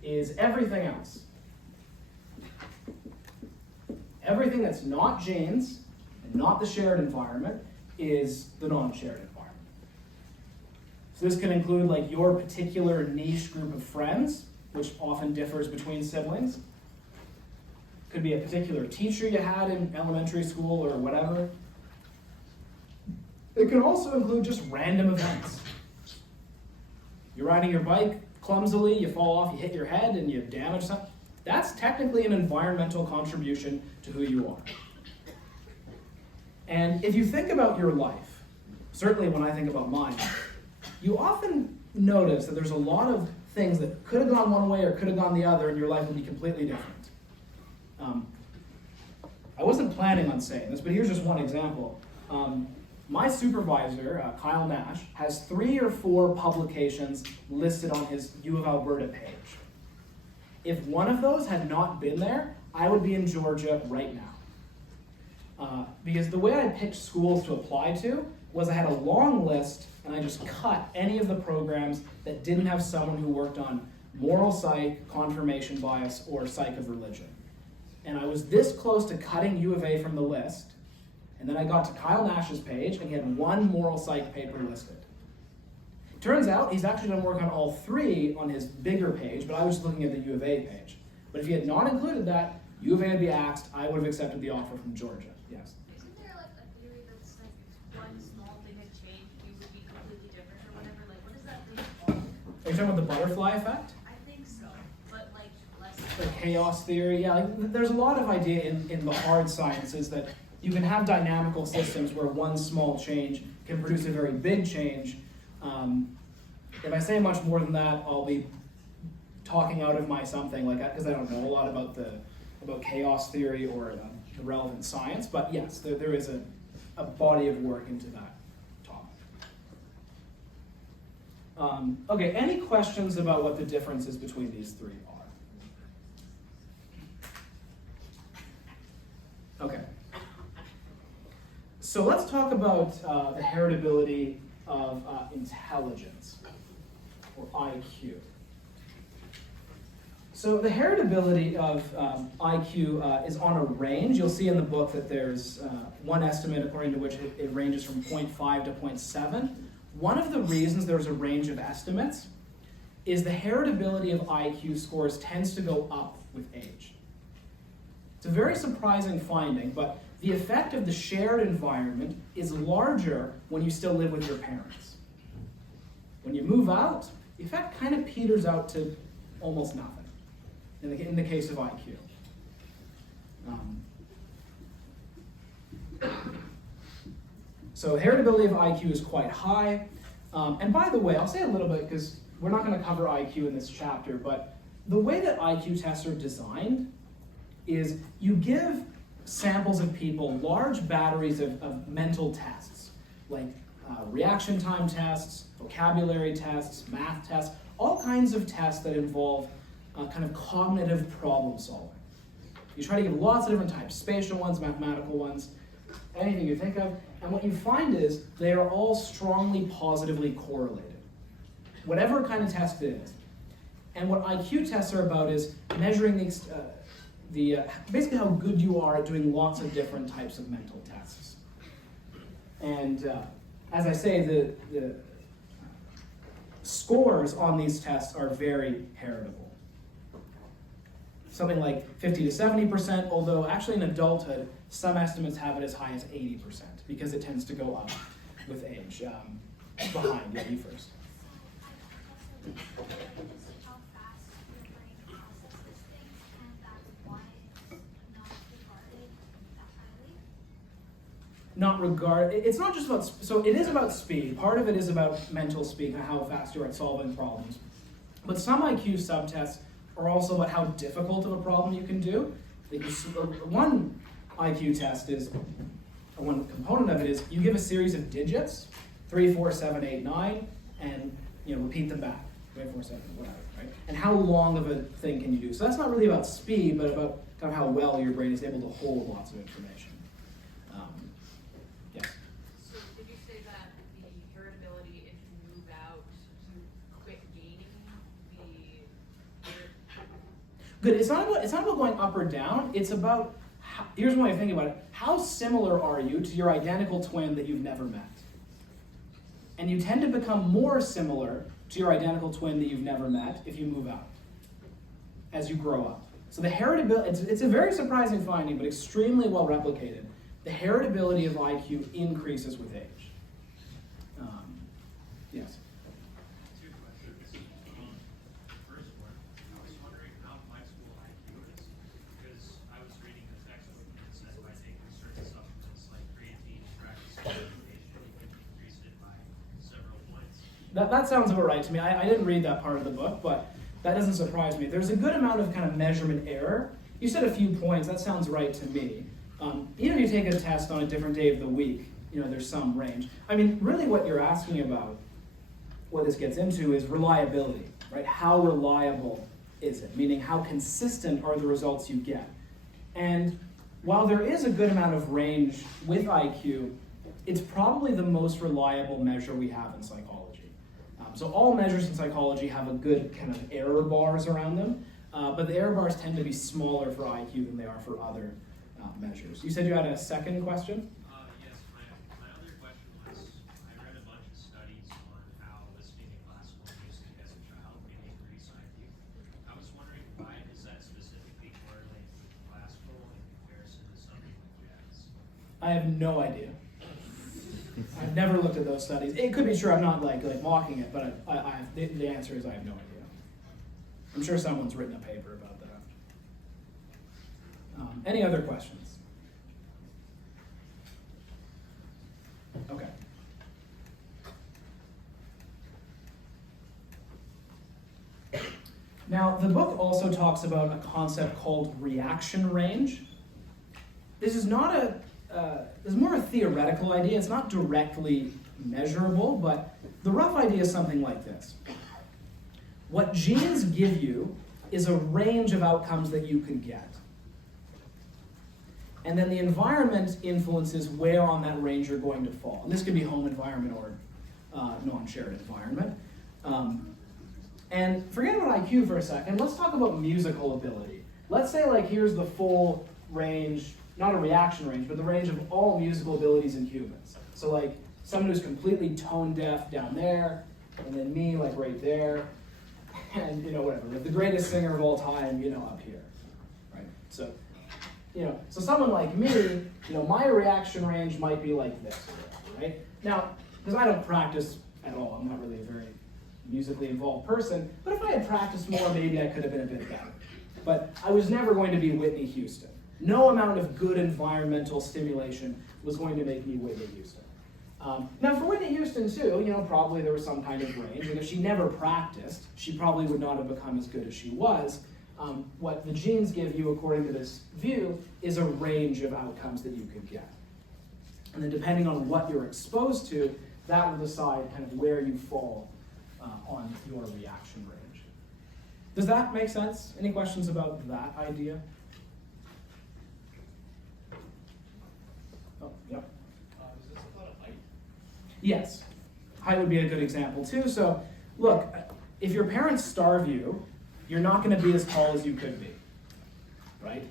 is everything else. Everything that's not genes and not the shared environment is the non-shared environment. So this can include like your particular niche group of friends, which often differs between siblings. Could be a particular teacher you had in elementary school or whatever. It can also include just random events. You're riding your bike clumsily, you fall off, you hit your head, and you damage something. That's technically an environmental contribution to who you are. And if you think about your life, certainly when I think about mine, you often notice that there's a lot of things that could have gone one way or could have gone the other, and your life would be completely different. I wasn't planning on saying this, but here's just one example. My supervisor, Kyle Nash, has 3 or 4 publications listed on his U of Alberta page. If one of those had not been there, I would be in Georgia right now. Because the way I picked schools to apply to was I had a long list and I just cut any of the programs that didn't have someone who worked on moral psych, confirmation bias, or psych of religion. And I was this close to cutting U of A from the list, and then I got to Kyle Nash's page and he had 1 moral psych paper listed. Turns out he's actually done work on all 3 on his bigger page, but I was looking at the U of A page. But if he had not included that, U of A would be axed, I would have accepted the offer from Georgia. Yes? Isn't there like a theory that's like one small thing had changed, you would be completely different or whatever? Like, what is that thing called? Are you talking about the butterfly effect? I think so, but like less. The chaos theory, yeah. There's a lot of idea in the hard sciences that you can have dynamical systems where one small change can produce a very big change. If I say much more than that, I'll be talking out of my something, like because I don't know a lot about chaos theory or the relevant science. But yes, there is a body of work into that topic. Okay, any questions about what the differences between these 3 are? So let's talk about the heritability of intelligence, or IQ. So the heritability of IQ is on a range. You'll see in the book that there's one estimate according to which it ranges from 0.5 to 0.7. One of the reasons there's a range of estimates is the heritability of IQ scores tends to go up with age. It's a very surprising finding, but the effect of the shared environment is larger when you still live with your parents. When you move out, the effect kind of peters out to almost nothing in the case of IQ. So the heritability of IQ is quite high. And by the way, I'll say a little bit because we're not going to cover IQ in this chapter, but the way that IQ tests are designed is you give samples of people large batteries of mental tests, like reaction time tests, vocabulary tests, math tests, all kinds of tests that involve kind of cognitive problem solving. You try to give lots of different types, spatial ones, mathematical ones, anything you think of, and what you find is they are all strongly positively correlated, whatever kind of test it is. And what IQ tests are about is measuring basically how good you are at doing lots of different types of mental tests. And as I say, the scores on these tests are very heritable. Something like 50 to 70%, although actually in adulthood, some estimates have it as high as 80% because it tends to go up with age. Behind, yeah, you first. It's not just about, so it is about speed. Part of it is about mental speed and how fast you are at solving problems. But some IQ subtests are also about how difficult of a problem you can do. One IQ test is, or one component of it is, you give a series of digits, 3, 4, 7, 8, 9, and repeat them back, 3, 4, 7, whatever, right? And how long of a thing can you do? So that's not really about speed, but about kind of how well your brain is able to hold lots of information. Yes? So did you say that the heritability, if you move out, you quit gaining the... Good. It's not about going up or down. It's about, here's one way of thinking about it. How similar are you to your identical twin that you've never met? And you tend to become more similar to your identical twin that you've never met if you move out, as you grow up. So the heritability, it's a very surprising finding, but extremely well replicated. The heritability of IQ increases with age. Yes? Two questions. The first one, I was wondering how flexible IQ is, because I was reading the textbook and it said by taking certain supplements like creatine, practice meditation, you can increase it by several points. That sounds about right to me. I didn't read that part of the book, but that doesn't surprise me. There's a good amount of kind of measurement error. You said a few points. That sounds right to me. Even if you take a test on a different day of the week, there's some range. I mean, really what you're asking about, what this gets into, is reliability, right? How reliable is it? Meaning, how consistent are the results you get? And while there is a good amount of range with IQ, it's probably the most reliable measure we have in psychology. So all measures in psychology have a good kind of error bars around them, but the error bars tend to be smaller for IQ than they are for other measures. You said you had a second question? Yes, my other question was, I read a bunch of studies on how listening to classical music as a child can increase IQ. I was wondering, why does that specifically correlate with classical in comparison to something like jazz? I have no idea. I've never looked at those studies. It could be true. I'm not like mocking it, but the answer is I have no idea. I'm sure someone's written a paper about that. Any other questions? Okay. Now, the book also talks about a concept called reaction range. This is not this is more a theoretical idea. It's not directly measurable, but the rough idea is something like this. What genes give you is a range of outcomes that you can get. And then the environment influences where on that range you're going to fall. And this could be home environment or non-shared environment. And forget about IQ for a second. Let's talk about musical ability. Let's say like here's the full range, not a reaction range, but the range of all musical abilities in humans. So like someone who's completely tone deaf down there, and then me like right there, and whatever. Like the greatest singer of all time, up here, right? So, so someone like me, my reaction range might be like this, right? Now, because I don't practice at all, I'm not really a very musically involved person, but if I had practiced more, maybe I could have been a bit better. But I was never going to be Whitney Houston. No amount of good environmental stimulation was going to make me Whitney Houston. Now for Whitney Houston too, probably there was some kind of range, and if she never practiced, she probably would not have become as good as she was. What the genes give you, according to this view, is a range of outcomes that you could get. And then depending on what you're exposed to, that will decide kind of where you fall on your reaction range. Does that make sense? Any questions about that idea? Oh, yep. Is this about a height? Yes. Height would be a good example too. So, look, if your parents starve you, you're not going to be as tall as you could be, right?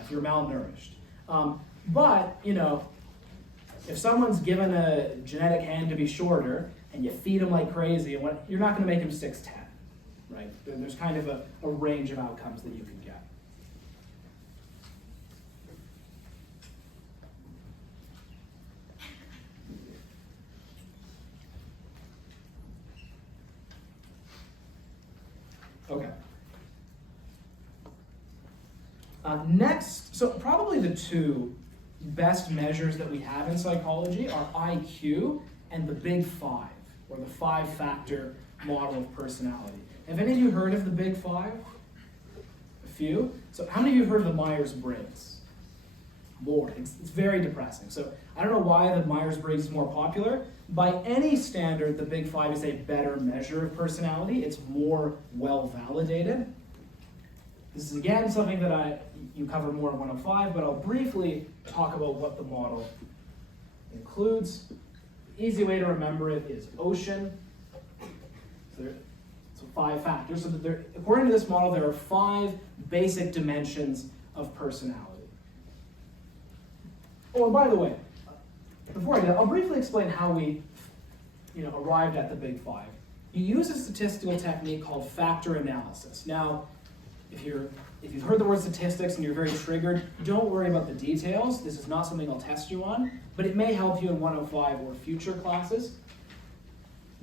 If you're malnourished. But, if someone's given a genetic hand to be shorter and you feed him like crazy, you're not going to make him 6'10", right? There's kind of a range of outcomes that you can get. Okay. Next, so probably the two best measures that we have in psychology are IQ and the Big Five, or the 5-factor model of personality. Have any of you heard of the Big Five? A few? So how many of you have heard of the Myers-Briggs? More. It's very depressing. So I don't know why the Myers-Briggs is more popular. By any standard, the Big Five is a better measure of personality. It's more well-validated. This is again something that you cover more in 105, but I'll briefly talk about what the model includes. The easy way to remember it is ocean. So 5 factors. So that according to this model, there are 5 basic dimensions of personality. Oh, by the way, before I do, I'll briefly explain how we arrived at the Big Five. You use a statistical technique called factor analysis. Now, if you've heard the word statistics and you're very triggered, don't worry about the details. This is not something I'll test you on, but it may help you in 105 or future classes.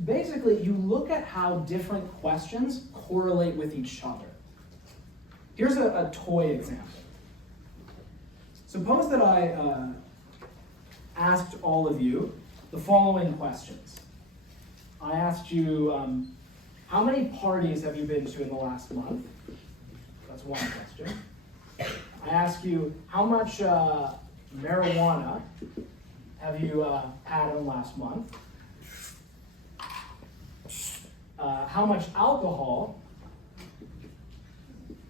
Basically, you look at how different questions correlate with each other. Here's a toy example. Suppose that I asked all of you the following questions. I asked you, how many parties have you been to in the last month? That's one question. I ask you, how much marijuana have you had in the last month? How much alcohol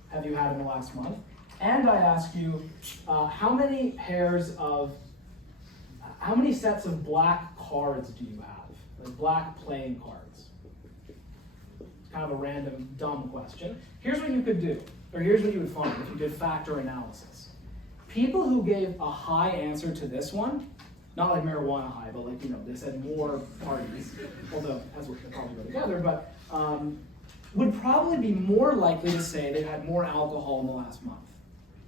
have you had in the last month? And I ask you, how many sets of black cards do you have? Like black playing cards. It's kind of a random, dumb question. Here's what you could do, or here's what you would find if you did factor analysis. People who gave a high answer to this one, not like marijuana high, but like, they said more parties, although as they probably go together, but would probably be more likely to say they had more alcohol in the last month,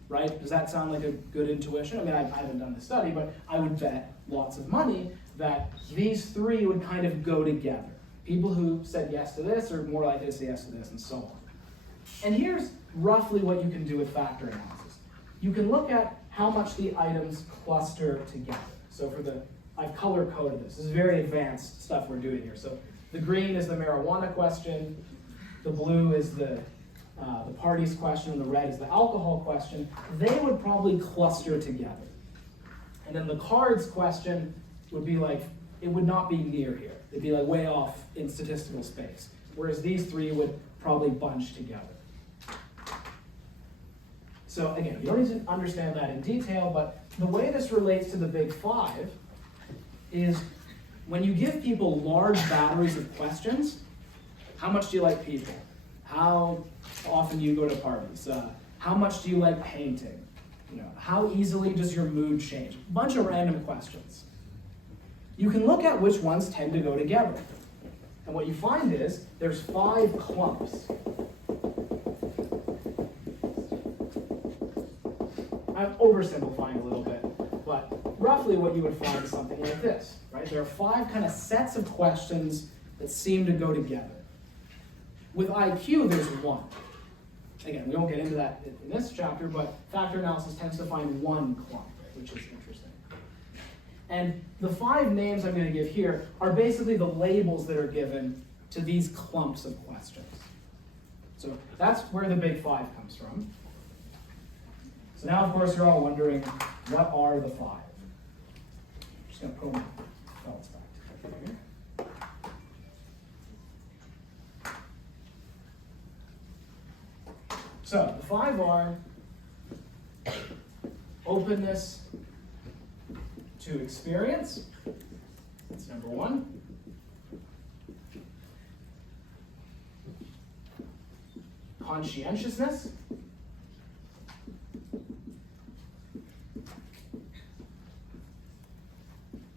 right? Does that sound like a good intuition? I mean, I haven't done the study, but I would bet lots of money that these 3 would kind of go together. People who said yes to this are more likely to say yes to this, and so on. And here's roughly what you can do with factor analysis. You can look at how much the items cluster together. So I've color-coded this. This is very advanced stuff we're doing here. So the green is the marijuana question, the blue is the parties question, and the red is the alcohol question. They would probably cluster together. And then the cards question would be like, it would not be near here. It'd be like way off in statistical space. Whereas these 3 would probably bunch together. So again, you don't need to understand that in detail, but the way this relates to the big five is when you give people large batteries of questions, how much do you like people? How often do you go to parties? How much do you like painting? How easily does your mood change? A bunch of random questions. You can look at which ones tend to go together. And what you find is there's 5 clumps. I'm oversimplifying a little bit, but roughly what you would find is something like this, right? There are 5 kind of sets of questions that seem to go together. With IQ, there's 1. Again, we won't get into that in this chapter, but factor analysis tends to find 1 clump, which is interesting. And the 5 names I'm going to give here are basically the labels that are given to these clumps of questions. So that's where the big 5 comes from. So now, of course, you're all wondering, what are the 5? I'm just going to pull my felts back together here. So the 5 are openness to experience. That's number 1. Conscientiousness.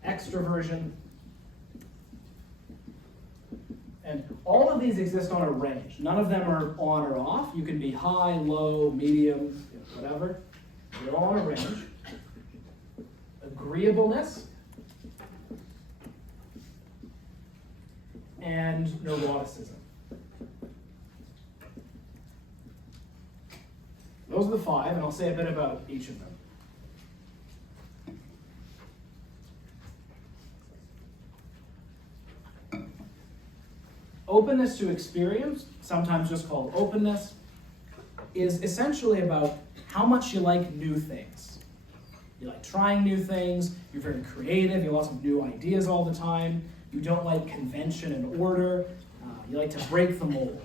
Extroversion. And all of these exist on a range. None of them are on or off. You can be high, low, medium, whatever. They're all on a range. Agreeableness. And neuroticism. Those are the 5, and I'll say a bit about each of them. Openness to experience, sometimes just called openness, is essentially about how much you like new things. You like trying new things, you're very creative, you have lots of new ideas all the time, you don't like convention and order, you like to break the mold.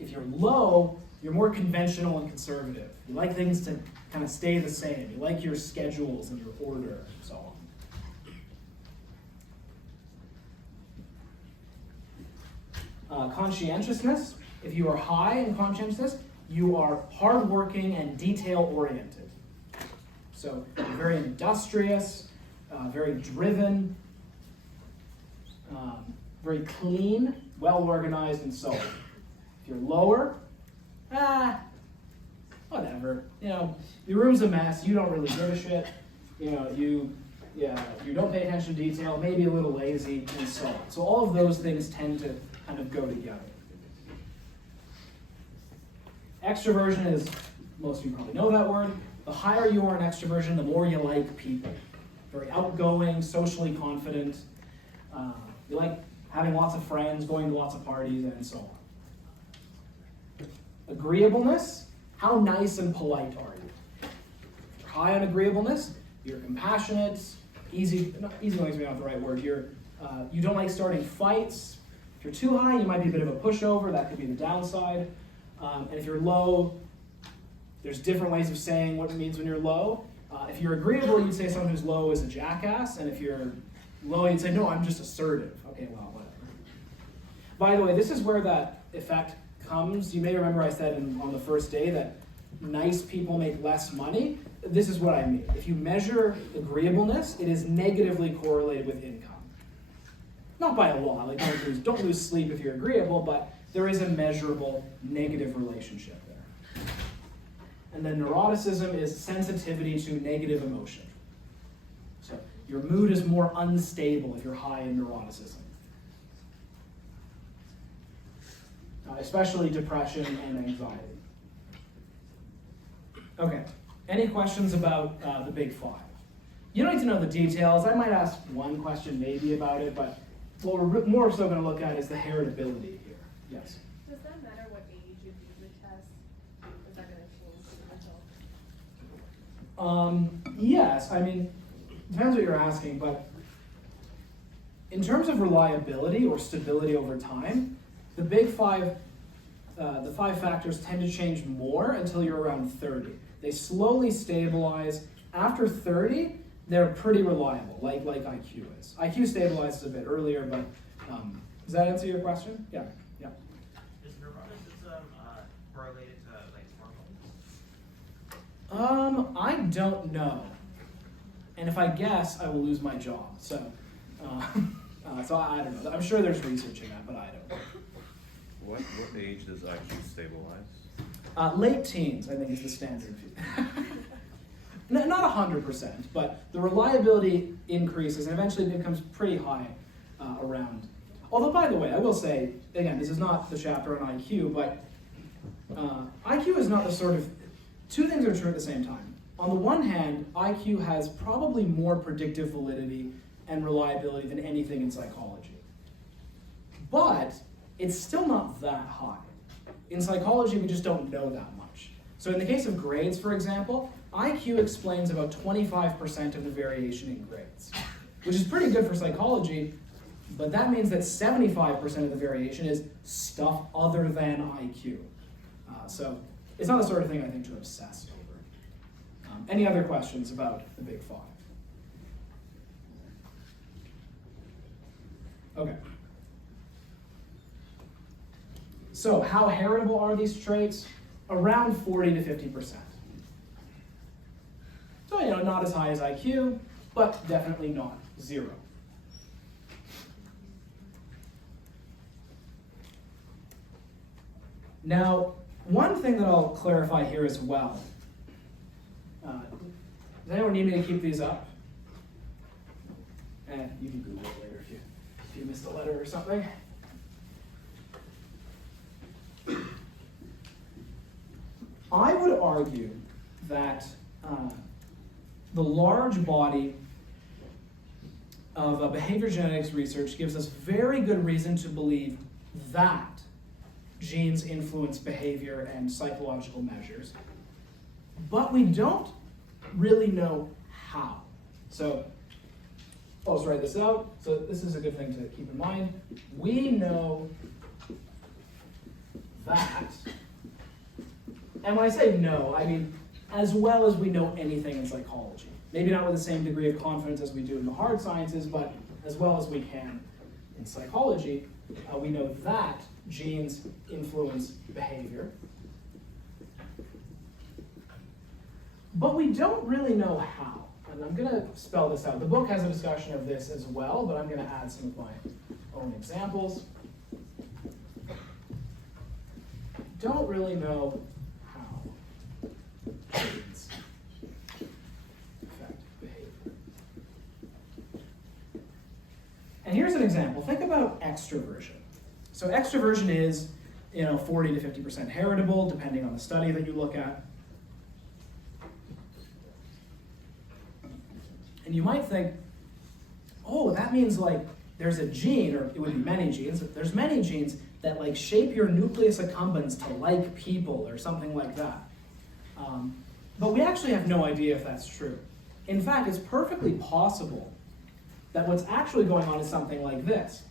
If you're low, you're more conventional and conservative. You like things to kind of stay the same. You like your schedules and your order and so on. Conscientiousness, if you are high in conscientiousness, you are hardworking and detail-oriented. So you're very industrious, very driven, very clean, well-organized, and so on. If you're lower, whatever. Your room's a mess, you don't really give a shit. You don't pay attention to detail, maybe a little lazy, and so on. So all of those things tend to kind of go together. Extroversion is, most of you probably know that word. The higher you are in extroversion, the more you like people. Very outgoing, socially confident. You like having lots of friends, going to lots of parties, and so on. Agreeableness, how nice and polite are you? If you're high on agreeableness, you're compassionate, easy makes me not the right word. You don't like starting fights. If you're too high, you might be a bit of a pushover. That could be the downside. And if you're low, there's different ways of saying what it means when you're low. If you're agreeable, you'd say someone who's low is a jackass. And if you're low, you'd say, no, I'm just assertive. Okay, well, whatever. By the way, this is where that effect comes. You may remember I said on the first day that nice people make less money. This is what I mean. If you measure agreeableness, it is negatively correlated with income. Not by a law, like don't lose sleep if you're agreeable, but there is a measurable negative relationship there. And then neuroticism is sensitivity to negative emotion. So your mood is more unstable if you're high in neuroticism. Especially depression and anxiety. Okay, any questions about the big 5? You don't need to know the details. I might ask one question maybe about it, but what we're more so going to look at is the heritability here. Yes? Does that matter what age you do the test? Is that going to change the result? Yes, I mean, depends what you're asking, but in terms of reliability or stability over time, the big 5 the 5 factors tend to change more until you're around 30. They slowly stabilize. After 30, they're pretty reliable, like IQ is. IQ stabilizes a bit earlier, but does that answer your question? Yeah. Is neuroticism correlated to like hormones? I don't know. And if I guess, I will lose my job. So, so I don't know. I'm sure there's research in that, but I don't know. What age does IQ stabilize? Late teens, I think, is the standard. Not 100%, but the reliability increases, and eventually it becomes pretty high around. Although, by the way, I will say, again, this is not the chapter on IQ, but IQ is not the sort of, 2 things are true at the same time. On the one hand, IQ has probably more predictive validity and reliability than anything in psychology. But it's still not that high. In psychology, we just don't know that much. So in the case of grades, for example, IQ explains about 25% of the variation in grades, which is pretty good for psychology, but that means that 75% of the variation is stuff other than IQ. So it's not the sort of thing I think to obsess over. Any other questions about the Big 5? Okay. So how heritable are these traits? Around 40 to 50%. So, not as high as IQ, but definitely not 0. Now, one thing that I'll clarify here as well. Does anyone need me to keep these up? And you can Google it later if you missed a letter or something. I would argue that the large body of behavior genetics research gives us very good reason to believe that genes influence behavior and psychological measures, but we don't really know how. So I'll just write this out. So this is a good thing to keep in mind. We know that, and when I say no, I mean as well as we know anything in psychology. Maybe not with the same degree of confidence as we do in the hard sciences, but as well as we can in psychology, we know that genes influence behavior. But we don't really know how. And I'm going to spell this out. The book has a discussion of this as well, but I'm going to add some of my own examples. Don't really know how genes affect behavior. And here's an example. Think about extroversion. So extroversion is, 40 to 50% heritable, depending on the study that you look at. And you might think, oh, that means like there's a gene, or it would be many genes. There's many genes that like shape your nucleus accumbens to like people or something like that. But we actually have no idea if that's true. In fact, it's perfectly possible that what's actually going on is something like this.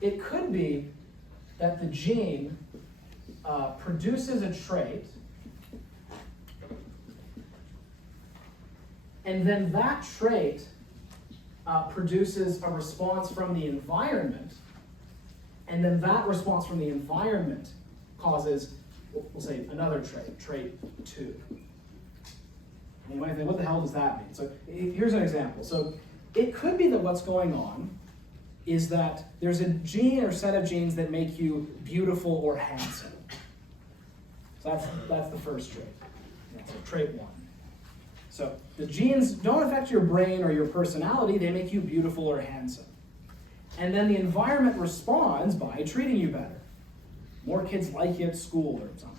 It could be that the gene produces a trait, and then that trait produces a response from the environment, and then that response from the environment causes, we'll say, another trait 2. And you might think, what the hell does that mean? So here's an example. So it could be that what's going on is that there's a gene or set of genes that make you beautiful or handsome. So that's the first trait. So trait 1. So the genes don't affect your brain or your personality, they make you beautiful or handsome. And then the environment responds by treating you better. More kids like you at school or something.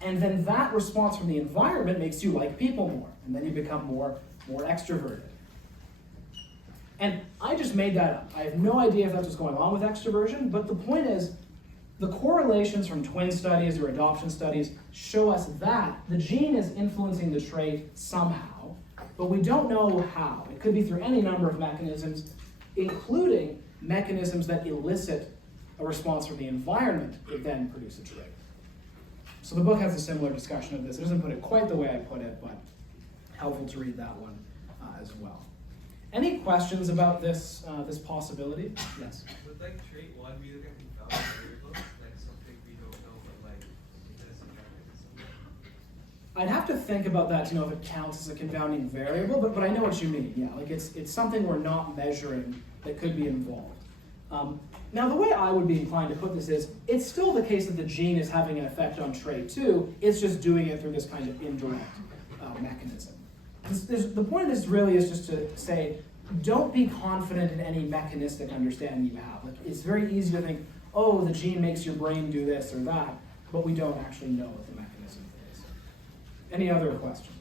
And then that response from the environment makes you like people more, and then you become more extroverted. And I just made that up. I have no idea if that's what's going on with extroversion, but the point is, the correlations from twin studies or adoption studies show us that the gene is influencing the trait somehow, but we don't know how. It could be through any number of mechanisms, including mechanisms that elicit a response from the environment would then produce a trait. So the book has a similar discussion of this. It doesn't put it quite the way I put it, but helpful to read that one as well. Any questions about this this possibility? Yes. Would like trait 1 be like a confounding variable? Like something we don't know, but like this and that. I'd have to think about that to know if it counts as a confounding variable, but I know what you mean. Yeah, like it's something we're not measuring that could be involved. Now, the way I would be inclined to put this is, it's still the case that the gene is having an effect on trait 2, it's just doing it through this kind of indirect mechanism. The point of this really is just to say, don't be confident in any mechanistic understanding you have. Like, it's very easy to think, oh, the gene makes your brain do this or that, but we don't actually know what the mechanism is. Any other questions?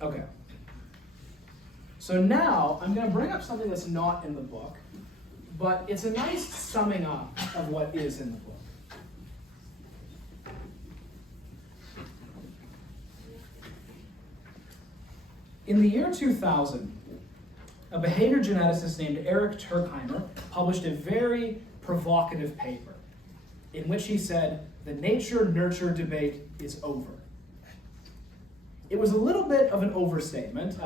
Okay. So now I'm going to bring up something that's not in the book, but it's a nice summing up of what is in the book. In the year 2000, a behavior geneticist named Eric Turkheimer published a very provocative paper in which he said, the nature-nurture debate is over. It was a little bit of an overstatement.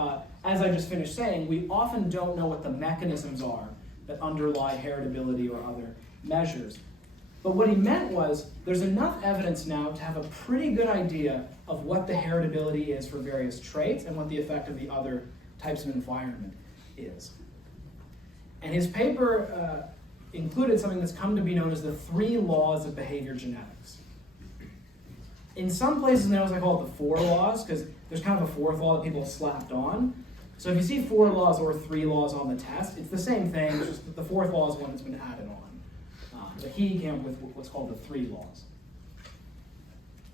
As I just finished saying, we often don't know what the mechanisms are that underlie heritability or other measures. But what he meant was, there's enough evidence now to have a pretty good idea of what the heritability is for various traits and what the effect of the other types of environment is. And his paper included something that's come to be known as the 3 laws of behavior genetics. In some places now, I call it the 4 laws, because there's kind of a 4th law that people have slapped on. So if you see 4 laws or 3 laws on the test, it's the same thing, it's just that the 4th law is one that's been added on. But he came up with what's called the 3 laws.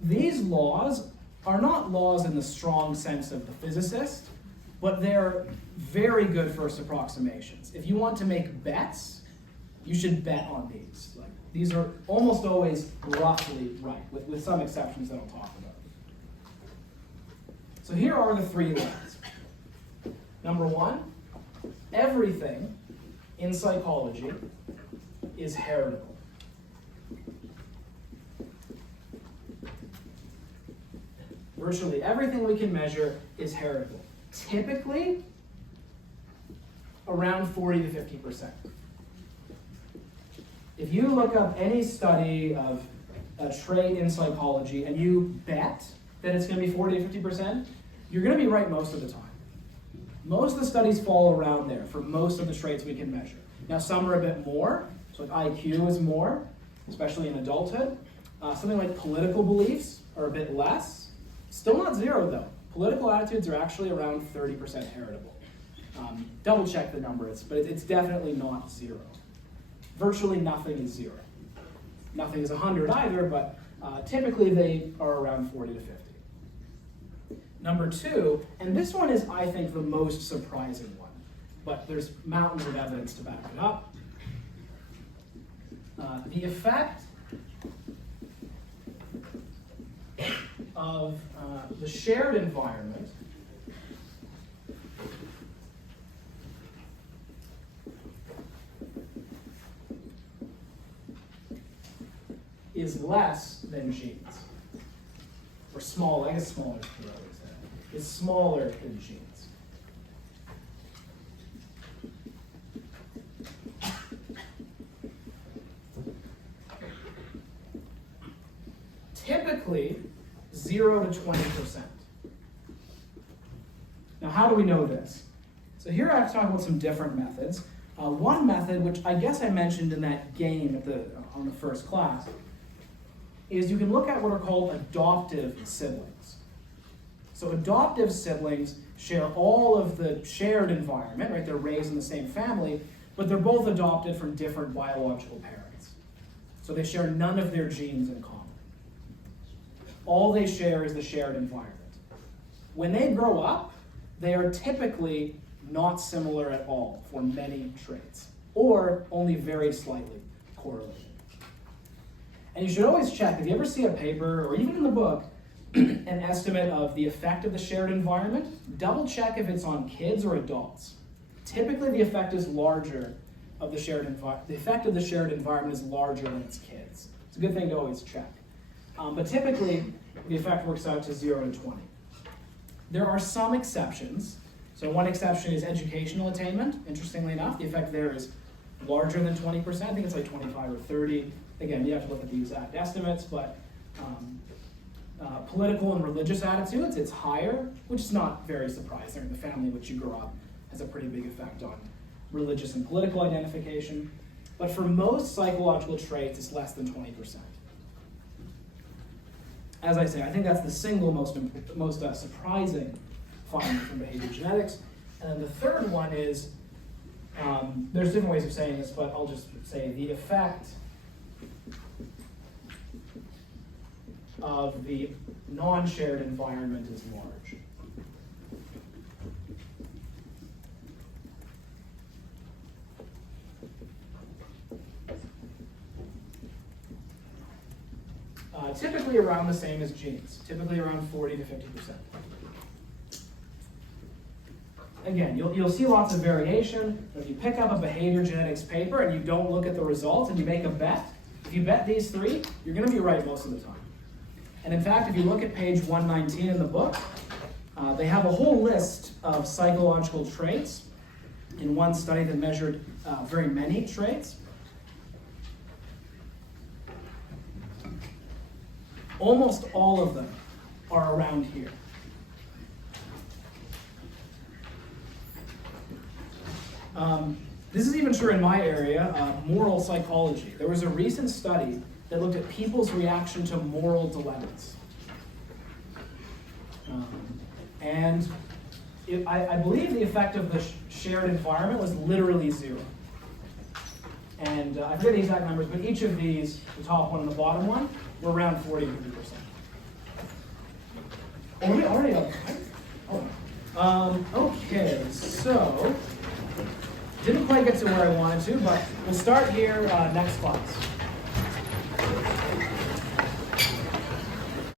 These laws are not laws in the strong sense of the physicist, but they're very good first approximations. If you want to make bets, you should bet on these. Like, these are almost always roughly right, with some exceptions that I'll talk about. So here are the 3 laws. Number 1, everything in psychology is heritable. Virtually everything we can measure is heritable. Typically, around 40 to 50%. If you look up any study of a trait in psychology and you bet that it's going to be 40 to 50%, you're going to be right most of the time. Most of the studies fall around there for most of the traits we can measure. Now, some are a bit more, so like IQ is more, especially in adulthood. Something like political beliefs are a bit less. Still not 0, though. Political attitudes are actually around 30% heritable. Double check the number, but it's definitely not 0. Virtually nothing is 0. Nothing is 100 either, but typically they are around 40 to 50. Number 2, and this one is, I think, the most surprising one, but there's mountains of evidence to back it up. The effect of the shared environment is less than genes. Or smaller, I guess smaller is the right way to say it. Is smaller than genes. Typically, 0 to 20%. Now, how do we know this? So here I have to talk about some different methods. One method, which I guess I mentioned in that game on the first class, is you can look at what are called adoptive siblings. So adoptive siblings share all of the shared environment, right? They're raised in the same family, but they're both adopted from different biological parents. So they share none of their genes in common. All they share is the shared environment. When they grow up, they are typically not similar at all for many traits, or only very slightly correlated. And you should always check, if you ever see a paper, or even in the book, an estimate of the effect of the shared environment, double check if it's on kids or adults. Typically, the effect is larger of the shared environment. The effect of the shared environment is larger than its kids. It's a good thing to always check. But typically, the effect works out to 0 to 20. There are some exceptions. So one exception is educational attainment. Interestingly enough, the effect there is larger than 20%. I think it's like 25 or 30. Again, you have to look at the exact estimates, but political and religious attitudes, it's higher, which is not very surprising. The family in which you grow up has a pretty big effect on religious and political identification. But for most psychological traits, it's less than 20%. As I say, I think that's the single most surprising finding from behavior genetics. And then the third one is, there's different ways of saying this, but I'll just say the effect of the non-shared environment is large. Typically around the same as genes, typically around 40 to 50%. Again, you'll see lots of variation. If you pick up a behavior genetics paper and you don't look at the results and you make a bet, if you bet these three, you're going to be right most of the time. And in fact, if you look at page 119 in the book, they have a whole list of psychological traits in one study that measured very many traits. Almost all of them are around here. This is even true in my area, moral psychology. There was a recent study that looked at people's reaction to moral dilemmas. I believe the effect of the shared environment was literally 0. And I forget the exact numbers, but each of these, the top one and the bottom one, were around 40 to 50%. Oh, we already have. Okay, so didn't quite get to where I wanted to, but we'll start here next class.